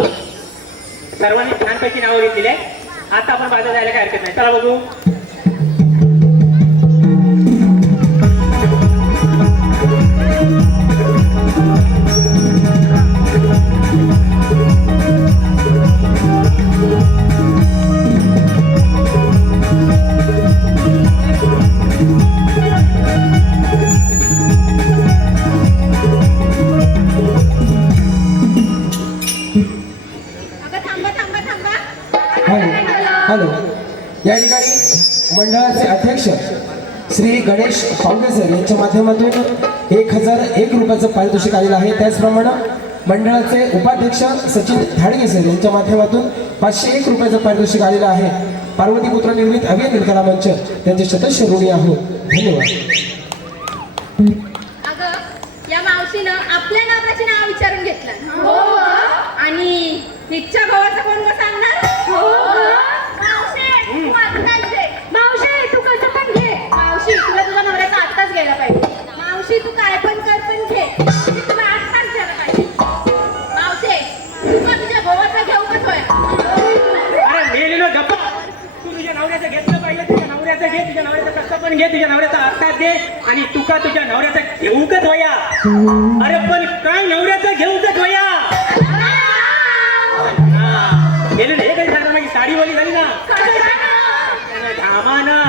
सर्वांनी छानपैकी नावं घेतलेली आहे. आता आपण बाजार जायला काय हरकत नाही. चला बघू. अगं थांबा थांबा थांबा. हॅलो या ठिकाणी मंडळाचे अध्यक्ष श्री गणेश फाउंडेसर यांच्या माध्यमातून 1001 रुपयाचं पारितोषिक आलेलं आहे. त्याचप्रमाणे मंडळाचे उपाध्यक्ष सचिन धाडगेसर यांच्या माध्यमातून 501 रुपयाचं पारितोषिक आलेलं आहे. पार्वतीपुत्र निर्मित अभियान कला मंच त्यांचे सदस्य ऋणी आहोत. धन्यवाद. अगं या मावशीनं आपल्या नवऱ्याचे नाव विचारून घेतलं हो आणि तिच्या भावाचं कोण ग सांगणार. मावशी तू आत्ताच दे. मावशी तू कसं पण घे. मावशी तुला तुझ्या नवऱ्याचा आत्ताच घ्यायला पाहिजे. मावशी तू काय पण कर पण घे. तुला आत्ताच द्यायला पाहिजे. मावशी तू का तुझ्या भावाचा घेऊ का सोय. अरे मेलेलो गप्पा. तू तुझ्या नवऱ्याचं घेतलं पाहिजे. तुझ्या नवऱ्याचं घे तुझ्या नवऱ्याचं कसं पण घे तुझ्या नवऱ्याचा अर्थात दे आणि तुका तुझ्या नवऱ्याचं घेऊ का धोया. अरे पण काय नवऱ्याचं घेऊ का धोया. गेले हे काही सांगा माझी साडी वाली झाली ना धामाना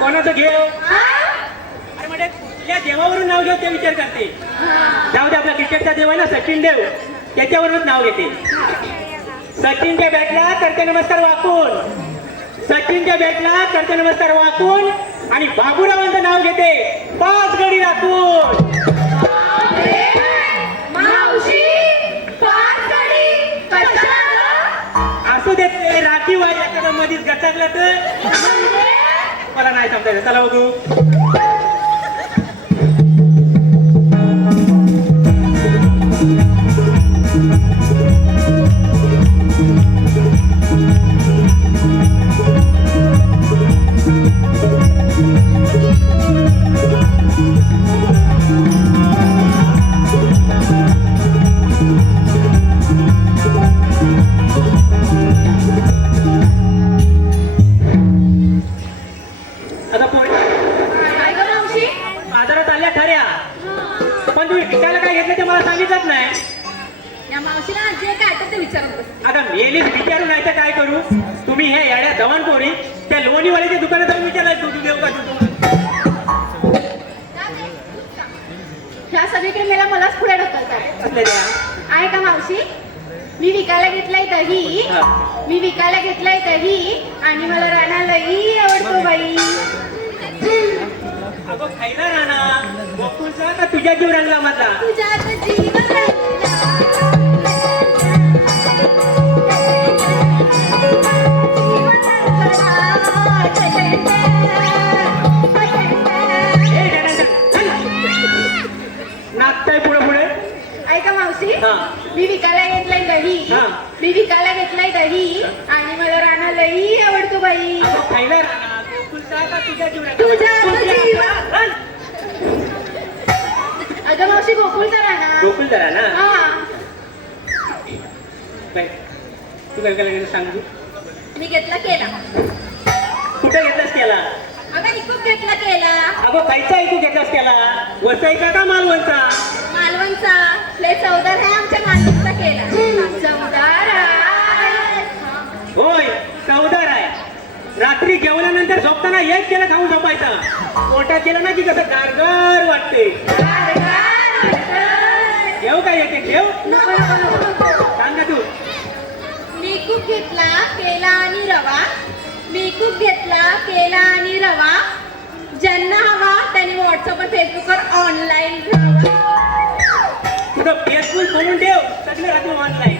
कोणाचं घेऊ. अरे म्हणजे कुठल्या देवावरून नाव घेऊ ते विचार करते. जाऊ दे आपला क्रिकेटचा देव आहे ना सचिन देव त्याच्यावरूनच नाव घेते. सचिनच्या बॅटला करते नमस्कार वाकून. सचिनच्या बॅटला करते नमस्कार वाकून आणि बाबूरावांचं नाव घेते 5 गडी राखून. मावशी 5 गडी कशाला. असू देत ते राखीव आहे एखादं मधीच गचकलं तर मला नाही समजायचं. चला बघू. आता पोरी काय ग मावशी. बाजारात आल्या खऱ्या पण तुम्ही विकायला काय घेतलं ते मला सांगितलंच नाही. या मावशीला जे काय आठवतं ते विचारून बस. आता मेलीच विचारू नाही तर काय करू. तुम्ही ह्या येड्या जवान पोरी त्या लोणीवाल्याच्या दुकानात जाऊन विचारायचं तू देऊ का तू. ह्या सगळीकडे मलाच पुढे ढकलतात. असलेल्या आहे का मावशी. मी विकायला घेतलाय दही. मी विकायला घेतलाय दही आणि मला राणालाही आवडतो बाई. अगं खायला राहणार गोकुळचा का तुझ्या जीव रंगला माझा तुझ्यात जीव रंगला. नाचताय पुढे पुढे ऐका मावशी हा. मी विकायला घेतलाय दही हा. मी विकायला घेतलाय दही आणि मला राणा लई आवडतो बाई. अगं खायला राहणार गोकुळचा का तुझ्या जीव तुझ्यात जीव. अगं मावशी गोकुळचा राणा गोकुळ जरा ना हा काय तू काय काय सांगू मी घेतला केला. कुठे घेतलास त्याला अगं इकूप घेतला केला. अगं खायचा ऐकू घेतलास त्याला वसायचा का मालवणचा मालवणचा लय चवदार आहे आमच्या मालवणचा केला. चवदार आहे. होय चवदार आहे रात्री जेवल्यानंतर झोपताना एक केलं खाऊन झोपायचा पोटात गेलं ना की कसं गारगार वाटते जेव काय येते जेव नको नको नको नको. सांग ना तू मी खूप घेतला केला आणि रवा. मी खूप घेतला केला आणि रवा. ज्यांना हवा त्यांनी व्हॉट्सअप आणि फेसबुकवर ऑनलाईन तुझं फेसबुक बोलून ठेव सगळं राहतो ऑनलाईन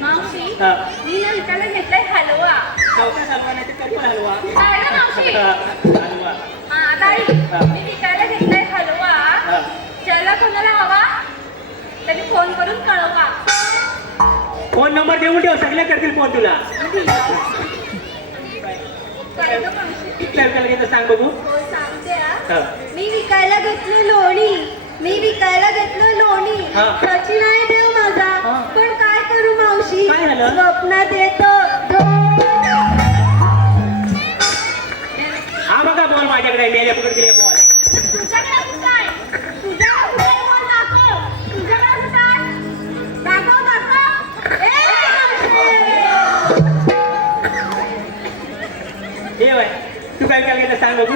मावशी हा. मी ना विकायला घेतलाय हलवा. चौथा हलवा नाही तर कल्पना हलवा काय ना मावशी हलवा हा ताई हा. मी विकायला घेतलाय हलवा. हा. ज्याला कोणाला हवा त्यांनी फोन करून कळवा. फोन नंबर देऊन ठेव सगळे करतील फोन तुला काय गं मावशी? किती विकायला घेतं सांग बघू हो सांगते हा. हा. मी विकायला घेतलं लोणी. मी विकायला घेतलं लोणी. हा. त्याची नाही देव माझा हा. पण काय करू मावशी काय झालं? स्वप्नात येतो हा बघा बॉल माझ्याकडे मेल्या पकड दिले बॉल तुझ्याकडे कुठं आहे? तुझ्याकडे कुठं आहे? बोल दाखव. तुझ्याकडे कुठं आहे? दाखव, दाखव. हे बाय तू काय विकायला घेतं सांग बघू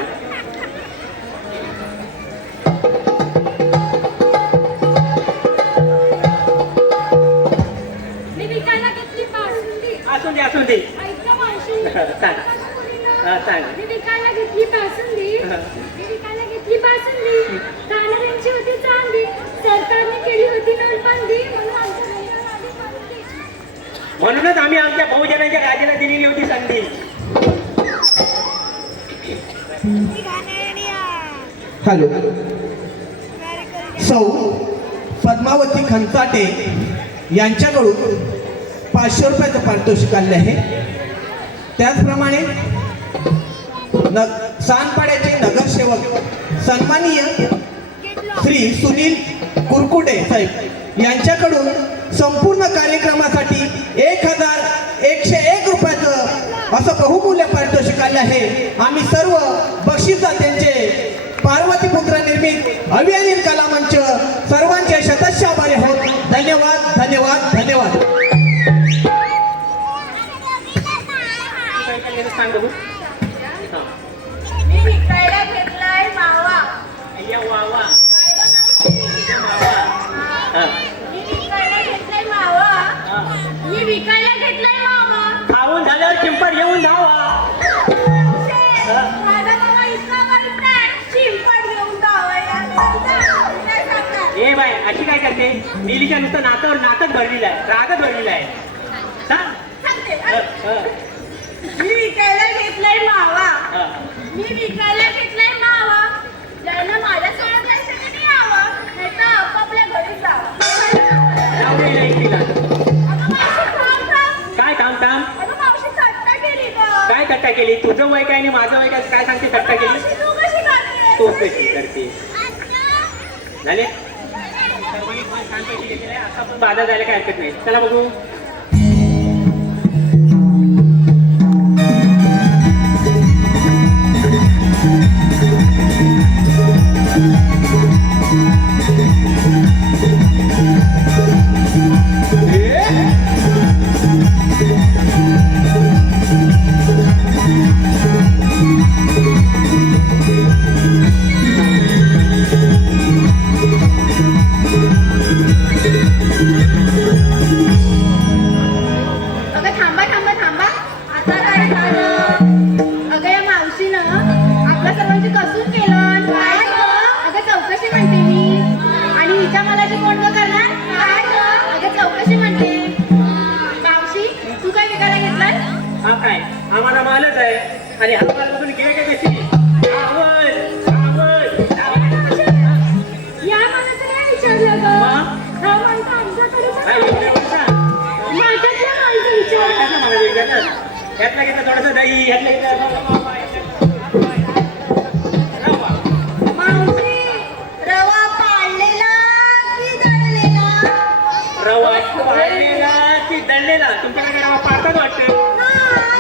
मी विकायला घेतली बासुंदी. असून दे ऐका मावशी. सांग हा सांग मी विकायला घेतली बासुंदी. मी विकायला घेतली बासुंदी. खाणाऱ्यांची होती चांदी. सरकारने केली होती नोटबंदी. म्हणून आमच्या घराला आली बंदी. म्हणूनच आम्ही आमच्या बहुजनांच्या राजाला दिलेली होती संधी हॅलो सौ पद्मावती खंचाटे यांच्याकडून 500 रुपयाचं पारितोषिक आले आहे. त्याचप्रमाणे सानपाड्याचे नगरसेवक सन्माननीय श्री सुनील कुरकुटे साहेब यांच्याकडून संपूर्ण कार्यक्रमासाठी 1101 रुपयाचं असं बहुमूल्य पारितोषिक आले आहे. आम्ही सर्व बक्षिसा त्यांचे पार्वतीपुत्र निर्मित अभियानील कला मंच सर्वांचे शतश आभारी आहोत. धन्यवाद धन्यवाद धन्यवाद. सांग बघू मी विकायला घेतलाय मावा. अय्या वा वा काय गं मावशी? हा. मी विकायला घेतलाय मावा. मी विकायला घेतलाय मावा. खाऊन झाल्यावर चिंपड घेऊन जावा माझा मावा इतका बरीच आहे. चिंपड घेऊन जावया. नाही सांगणार. ए बाय अशी काय करते मिलीच्या नुसतं नातच भरलेलं आहे रागच भरलेला आहे सांग सांगते. हा. मी विकायला घेतलाय मावा. हा. मी विकायला घेतलाय मावा. ज्यांना माझ्या सोबत जायचं नाही यावं. नाहीतर आपापल्या घरी जावं. जाऊ दे नाही तिला. अगं मावशी थांब थांब. काय काम अगं मावशी सट्टा केली गं. काय थट्टा केली तुझं वय काय आणि माझं वय काय काय सांगते थट्टा केली मावशी तू कशी करते? तू कशी करते झाले सर्वांनी पण छान पैसे घेतलेले आहे. आता पण बाधा जायला काय हरकत नाही चला बघू एवढ्या सर्वांची कसून केलं काय गं? अगं चौकशी म्हणते मी आणि हिच्या मलाची कोण ग करणार काय गं? अगं चौकशी म्हणते मावशी तू काय विकायला घेतलास हा काय आम्हाला मालच आहे आणि हा माल बघून घे का कशी आवड आवड या माणसाचं काय विचारलं ग? मग? हा म्हणता आमच्याकडे पण काय एवढे वर्षा नाटकच्या माणसं विचारलं. ह्यातला घेतला थोडंसं दही ह्यातला घेतला मावशी, रवा पाळलेला की दळलेला? रवा पाळलेला की दळलेला तुमच्याकडे रवा पाळतात वाटतं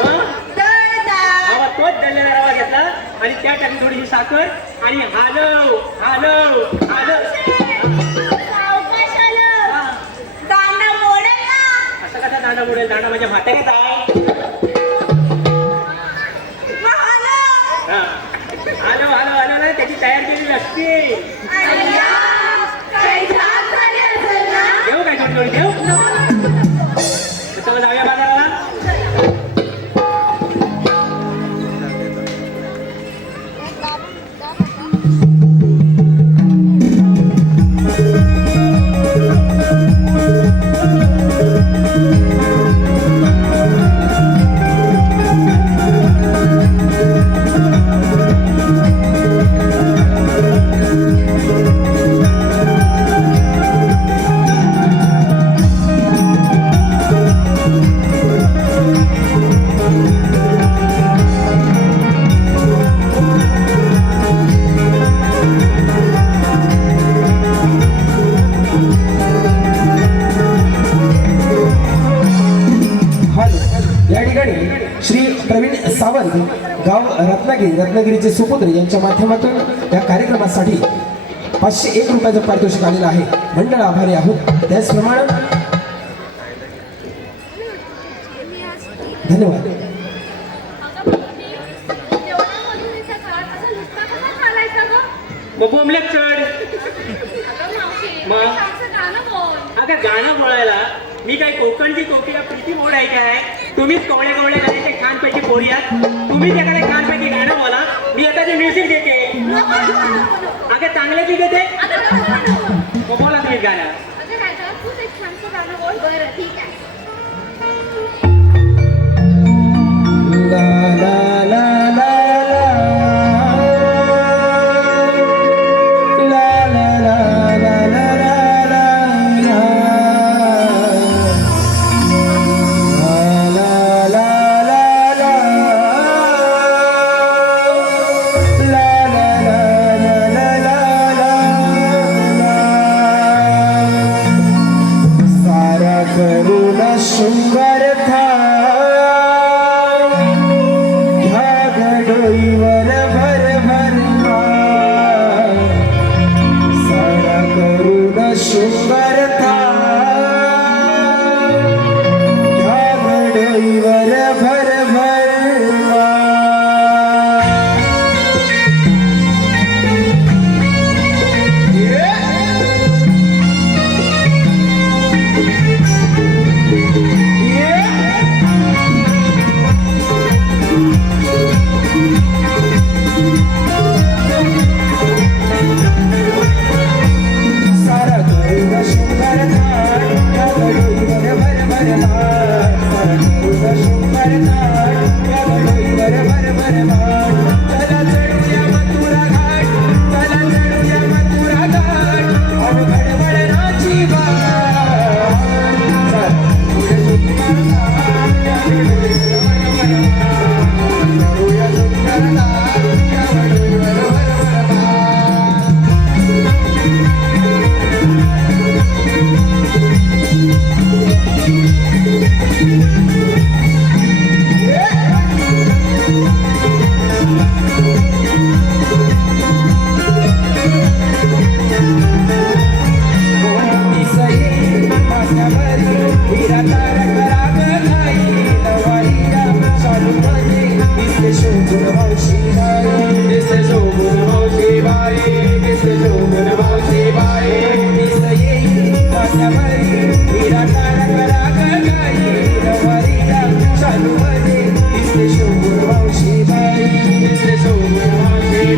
मग दळदा. रवा तोच दळलेला रवा घेतला आणि त्या टाकली थोडीशी साखर आणि हालव हालव हालव सावकाश आलं. दांडा मोडेल ना. असं कसा दांडा बुडेल दांडा माझ्या म्हाताऱ्यात आहे मग आलं. हा. हालव हालव हालव ना त्याची तयार केलेली असते अय्या, काही झाक झाली असेल ना? घेऊ काय थोडी थोडी घेऊ तर जाऊया बाजाराला या ठिकाणी श्री प्रवीण सावंत गाव रत्नागिरीचे सुपुत्र यांच्या माध्यमातून या कार्यक्रमासाठी 501 रुपयाचं पारितोषिक आलेलं आहे. मंडळ आभारी आहोत. त्याचप्रमाणे धन्यवाद. एवढ्या मजुरीच्या काळात असं नुसता कसा चालायचा ग? मग बोंबल्यात चढ अगं मावशी, मग? छानसं गाणं बोल. अगं गाणं बोलायला मी काय कोकणची कोकिला प्रीती मोड आहे काय तुम्हीच कवळे कवळे गाण्याचे छानपैकी पोरियात तुम्ही त्याकडे छानपैकी गाणं बोला मी एखादी म्युझिक देते नको, नको, नको, नको. अगं चांगले की देते अगं नको, नको. मग बोला तुम्ही गाणं अगं राजा, तूच एक छानसं गाणं बोल. बरं, ठीक आहे. ला ला ला ला ला ला ला ला ला शृंगार था ह्या गडोईवर भर भरमा सारा करून शृंगार था ह्या गडोईवर भर भरमा सारा करून शृंगार थाट ह्या गडोईवर भर भरमा सारा करून शृंगार थाट ह्या गडोईवर भर भरमा चला चढूया मथुरा घाट चला चढूया मथुरा घाट अवघड वळणाची वाट करूया सुंदर थाट ह्या गडोईवर भर भरमा करूया सुंदर थाट ह्या गडोईवर भर भरमा चालू मध्ये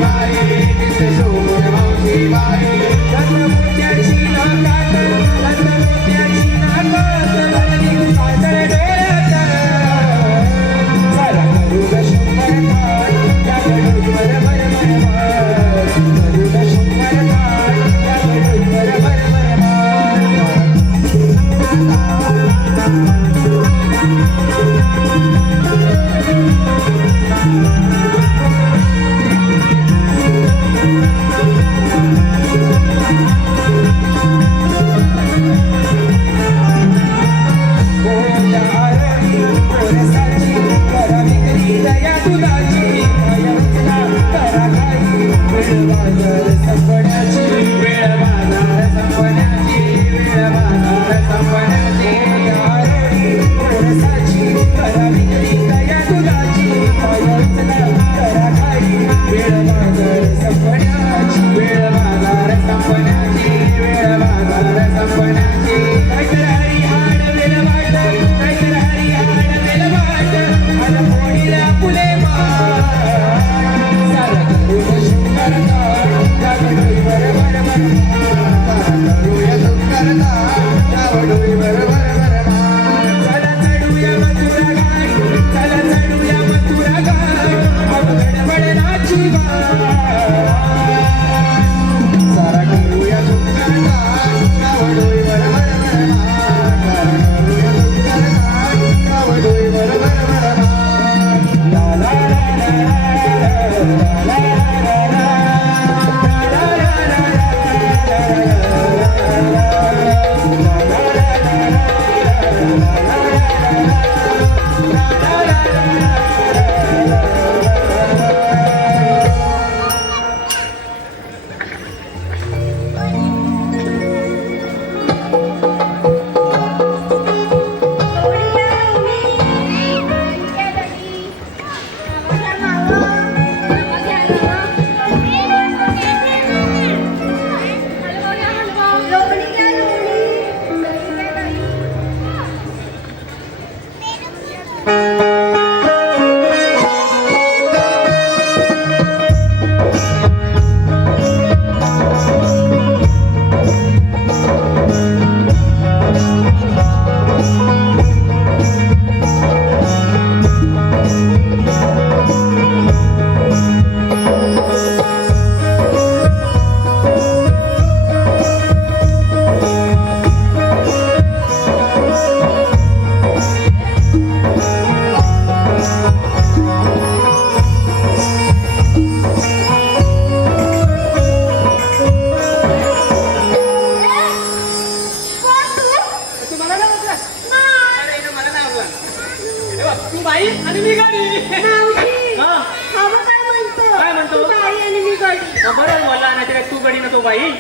बरं बोलला नाही तर तू गडी ना तो बाई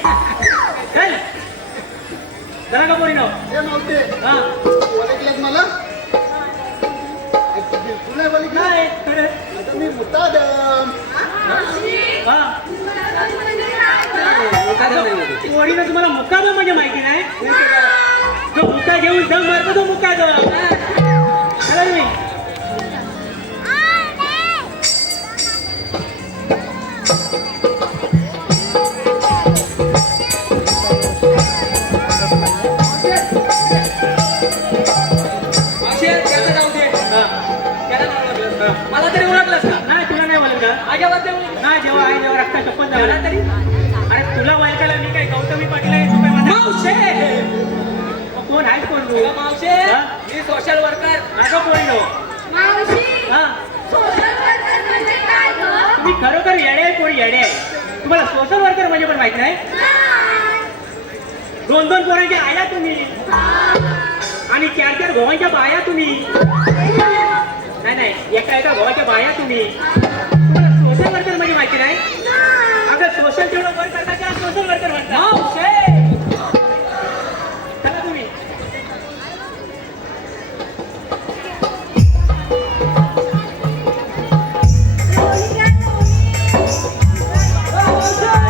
चल जरा का पोरी नाव हे नव्हते हा ओळखल्यात मला बिलकुल नाही ओळखलं. नाही खरं आता मी मुतादम. हा पोरीनं तुम्हाला मुक्कादम म्हणजे माहिती नाही जो मुक्का घेऊन दम मारतो तो मुक्कादम खरं मी मला तरी ओळखलंस का? नाही तुला नाही बोलत का माझ्यावर नाही जेव्हा आहे जेव्हा रक्ता शपथ झाला तरी अरे तुला वायकाला मी काय गौतमी पाटील आहे तू काय माझा मग कोण आहेस कोण तू मावशे हा? मी सोशल वर्कर. नका पोरी नो मावशी हा सोशल वर्कर म्हणजे काय गं? तुम्ही खरोखर येडे आहे पोरी येडे आहे तुम्हाला सोशल वर्कर म्हणजे पण माहित नाही दोन दोन पोरांच्या आया तुम्ही आणि चार चार भावांच्या बाया तुम्ही नाही नाही एका एका भावाच्या बाया तुम्ही तुम्हाला सोशल वर्कर म्हणजे माहिती नाही अगं सोशल तेवढं वर करता की सोशल वर्कर म्हणता चला तुम्ही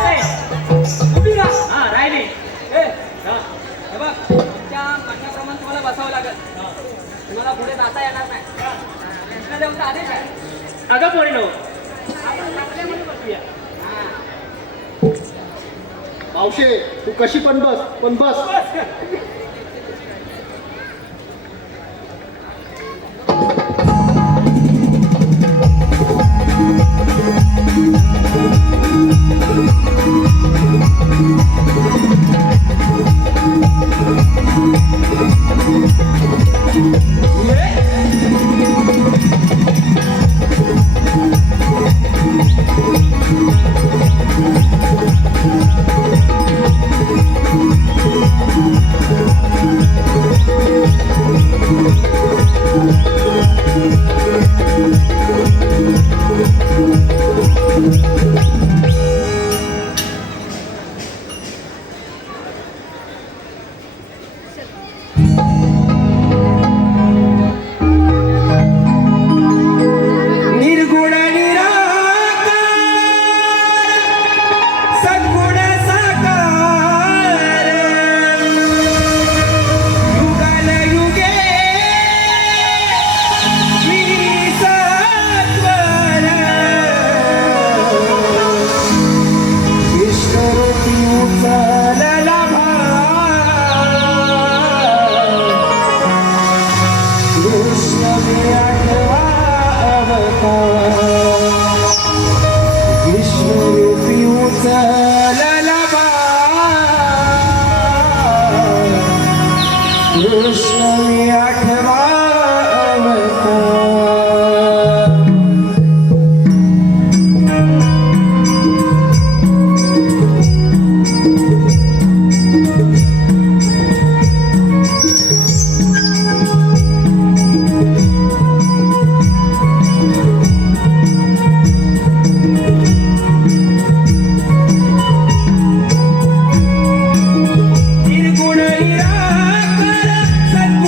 उभी राहा. हा राहिली हा. हे बघ त्या म्हणण्याप्रमाणे तुम्हाला बसावं लागेल तुम्हाला पुढे जाता येणार नाही कृष्णदेवचा आदेश आहे. अगं पोरी नो मावशे तू कशी पण बस निर्गुण निराकार सद्गुण साकार युगानुयुगे मी सत्वर विष्णुरूपी उचलला कृष्ण मी आठवा अवतार विष्णुरूपी उचलला कृष्ण मी आठवा अवतार निर्गुण निराकार सद्गुण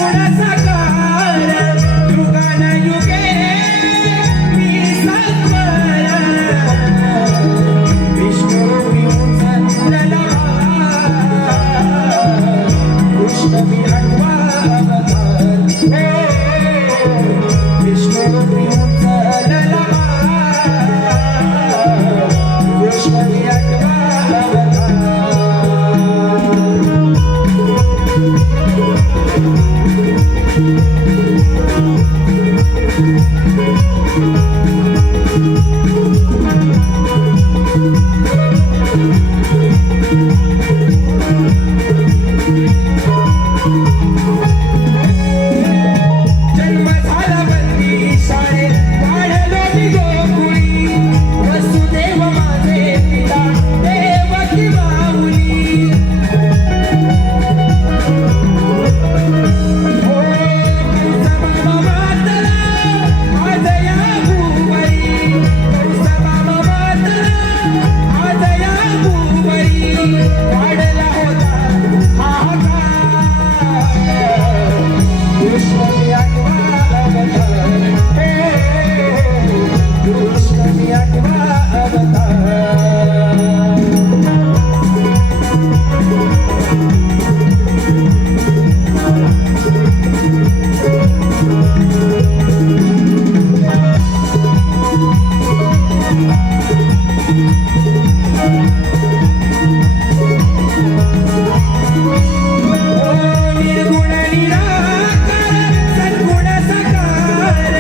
निर्गुण निराकार सद्गुण साकार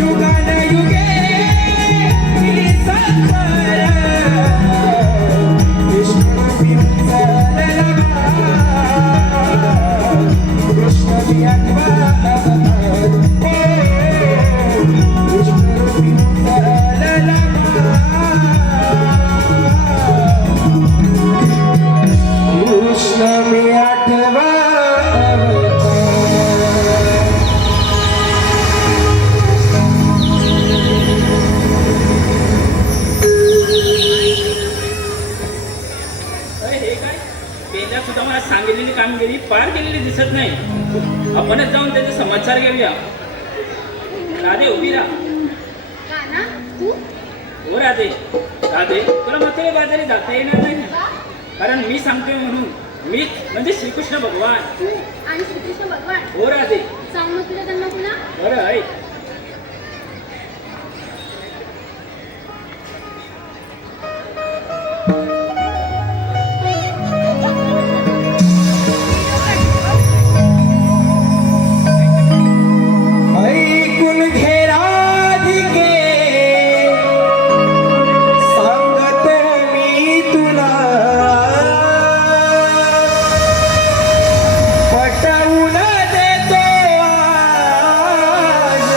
युगान युगे सत्वर विष्णू पिंजरला कृष्ण वियात्मा विष्णू पिंजरला कृष्ण मी आठवा अरे हे काय तेजा सुद्धा मला सांगितलेली कामगिरी पार केलेली दिसत नाही. आपणच जाऊन त्याचे समाचार घेऊया. राधे उभी राहा. काना तू हो राधे. राधे तुला मात्र बाजारी जाता येणार नाही कारण मी सांगतोय म्हणून. मीच म्हणजे श्रीकृष्ण भगवान. तू आणि श्रीकृष्ण भगवान हो राधे. सांग मग तुला त्यांना पुन्हा. बरं ऐक. ऐकून घे राधिके सांगतो मी तुला पटवून देतो आज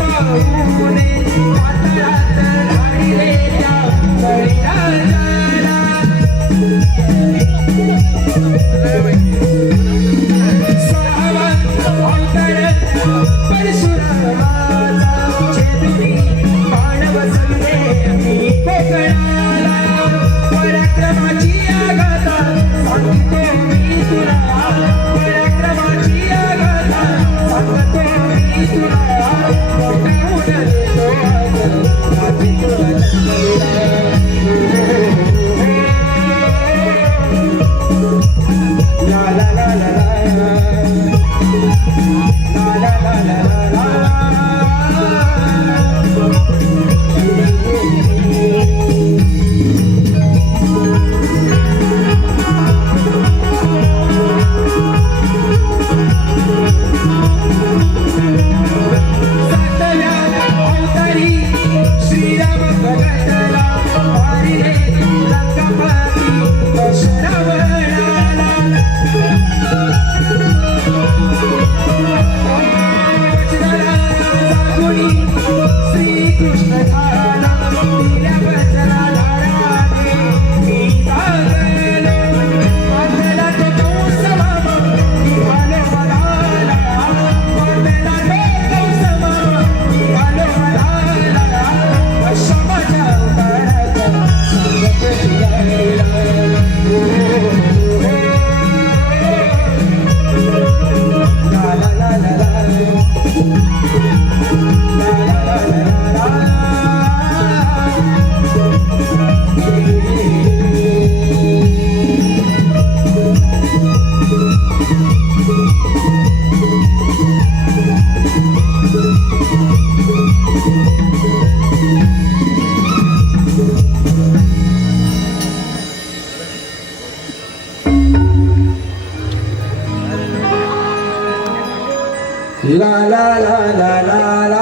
पाहुणे पाताळात धाडिले त्या बळीराजाला. सहावा अवतार परशुरामाचा छेदून बाण बसवले मी कोकणाला. पराक्रमाची आगाथा सांगतो मी तुला, पराक्रमाची आगाथा सांगतो मी तुला. मोठा उडतो आज माझी तुला. ला ला ला ला ला ला ला ला ला ला. सातव्या अवतारी श्रीराम भगतला वारिले लंकापती दशरावणाला. वचनाला गुणी श्रीकृष्ण झाला दिल्या वचनाधाराने मी जागलो. बांधला तो कंस मामा निघालो मधाला, बांधला तो कंस मामा निघालो मधाला. अशा माझ्या अवताराचा संगत फिरायला. ला ला ला ला ला ला ला ला ला ला. La la la la la la.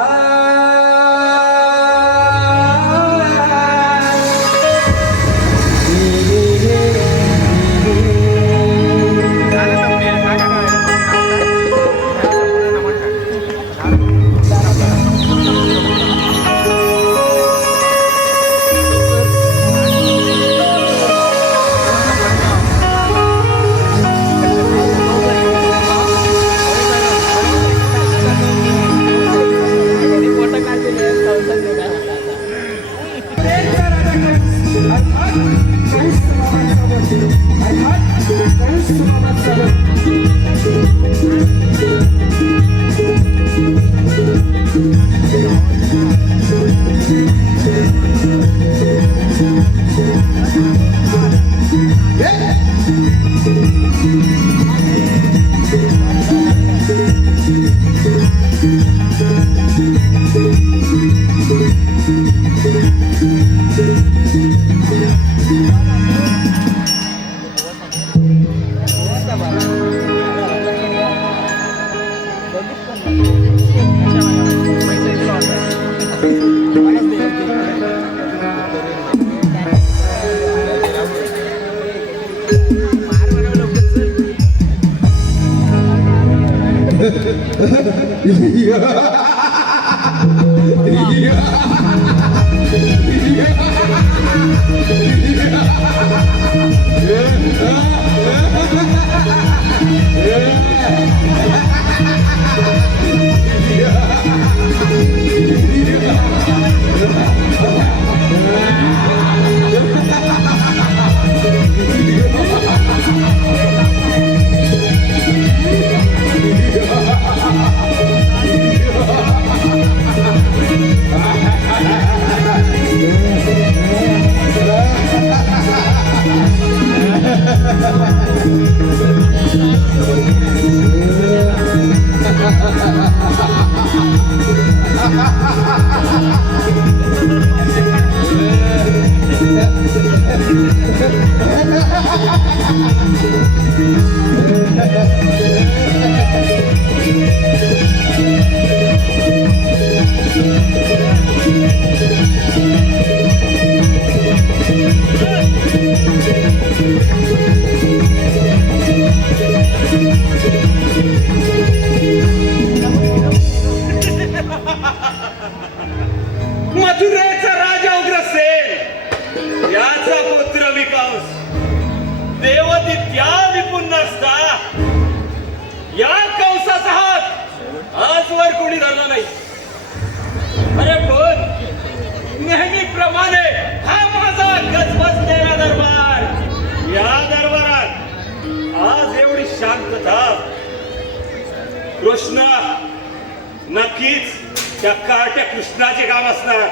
त्या काट्या कृष्णाचे काम असणार.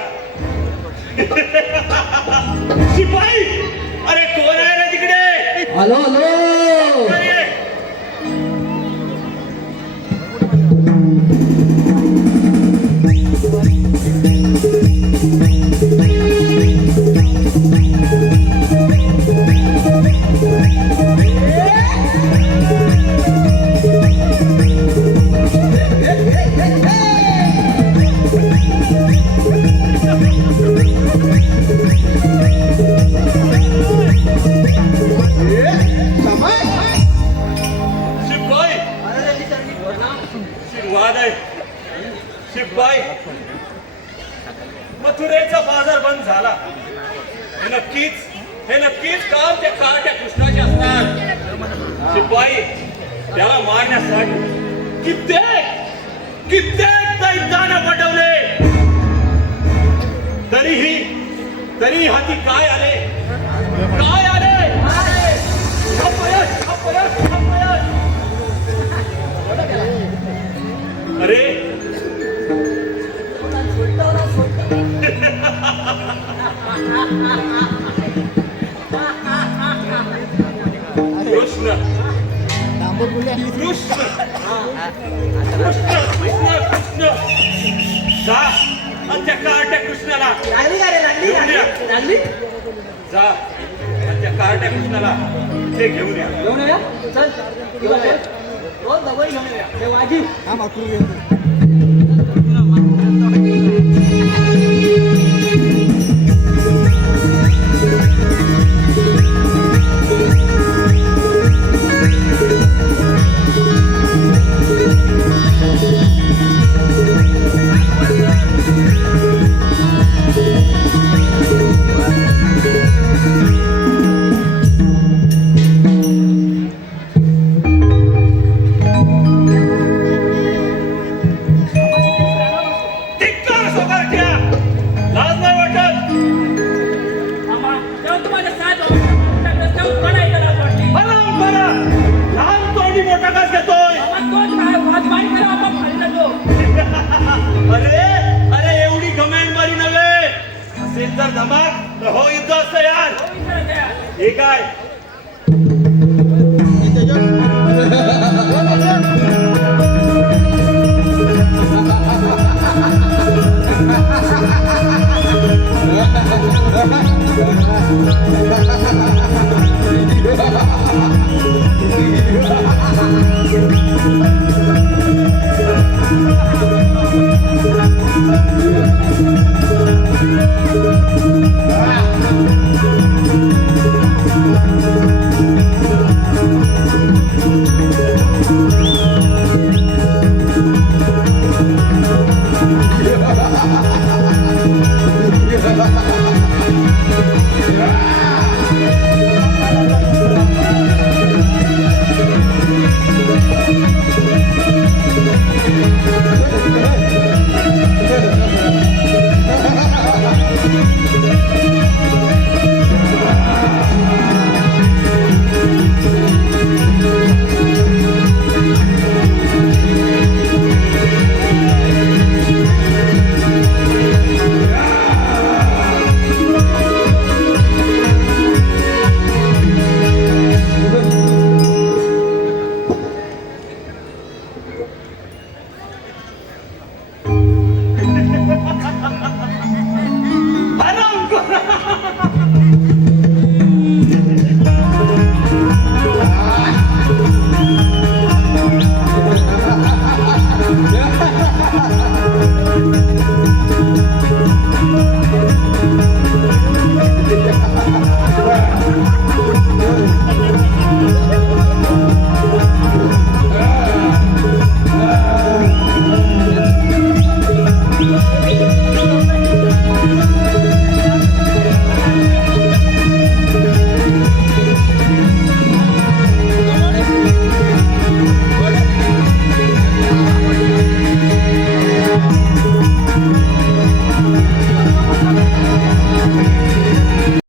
शिपाई, अरे कोण आहे रे तिकडे? हॅलो हॅलो अरे, शिपाई, आशीर्वाद आहे. शिपाई, मथुरेचा बाजार बंद झाला. हे नक्कीच काम त्या काट्या कृष्णाचे असणार. शिपाई, त्याला मारण्यासाठी कित्येक दैत्यानं पटवले. तरीही हाती काय आले? अपयश. अरे, कृष्ण जा आणि त्या काट्या कृष्णाला घेऊन या. जा आणि त्या काट्या कृष्णाला ते घेऊन या. धिक्कार सोबरट्या, लाज नाही वाटत? मामा, तेव्हा तुम्हाला साथ रस्त्यावर पडायचं लाज वाटली. बरा लहान तोंडी मोठा कस घेतोय? मामा, तोच काय भाजपाणी करा आपण खाल्ला तो. अरे एवढी घमेंडबारी नव्हे. असेल तर धमाक तर हो युद्ध असतं यार. हे काय?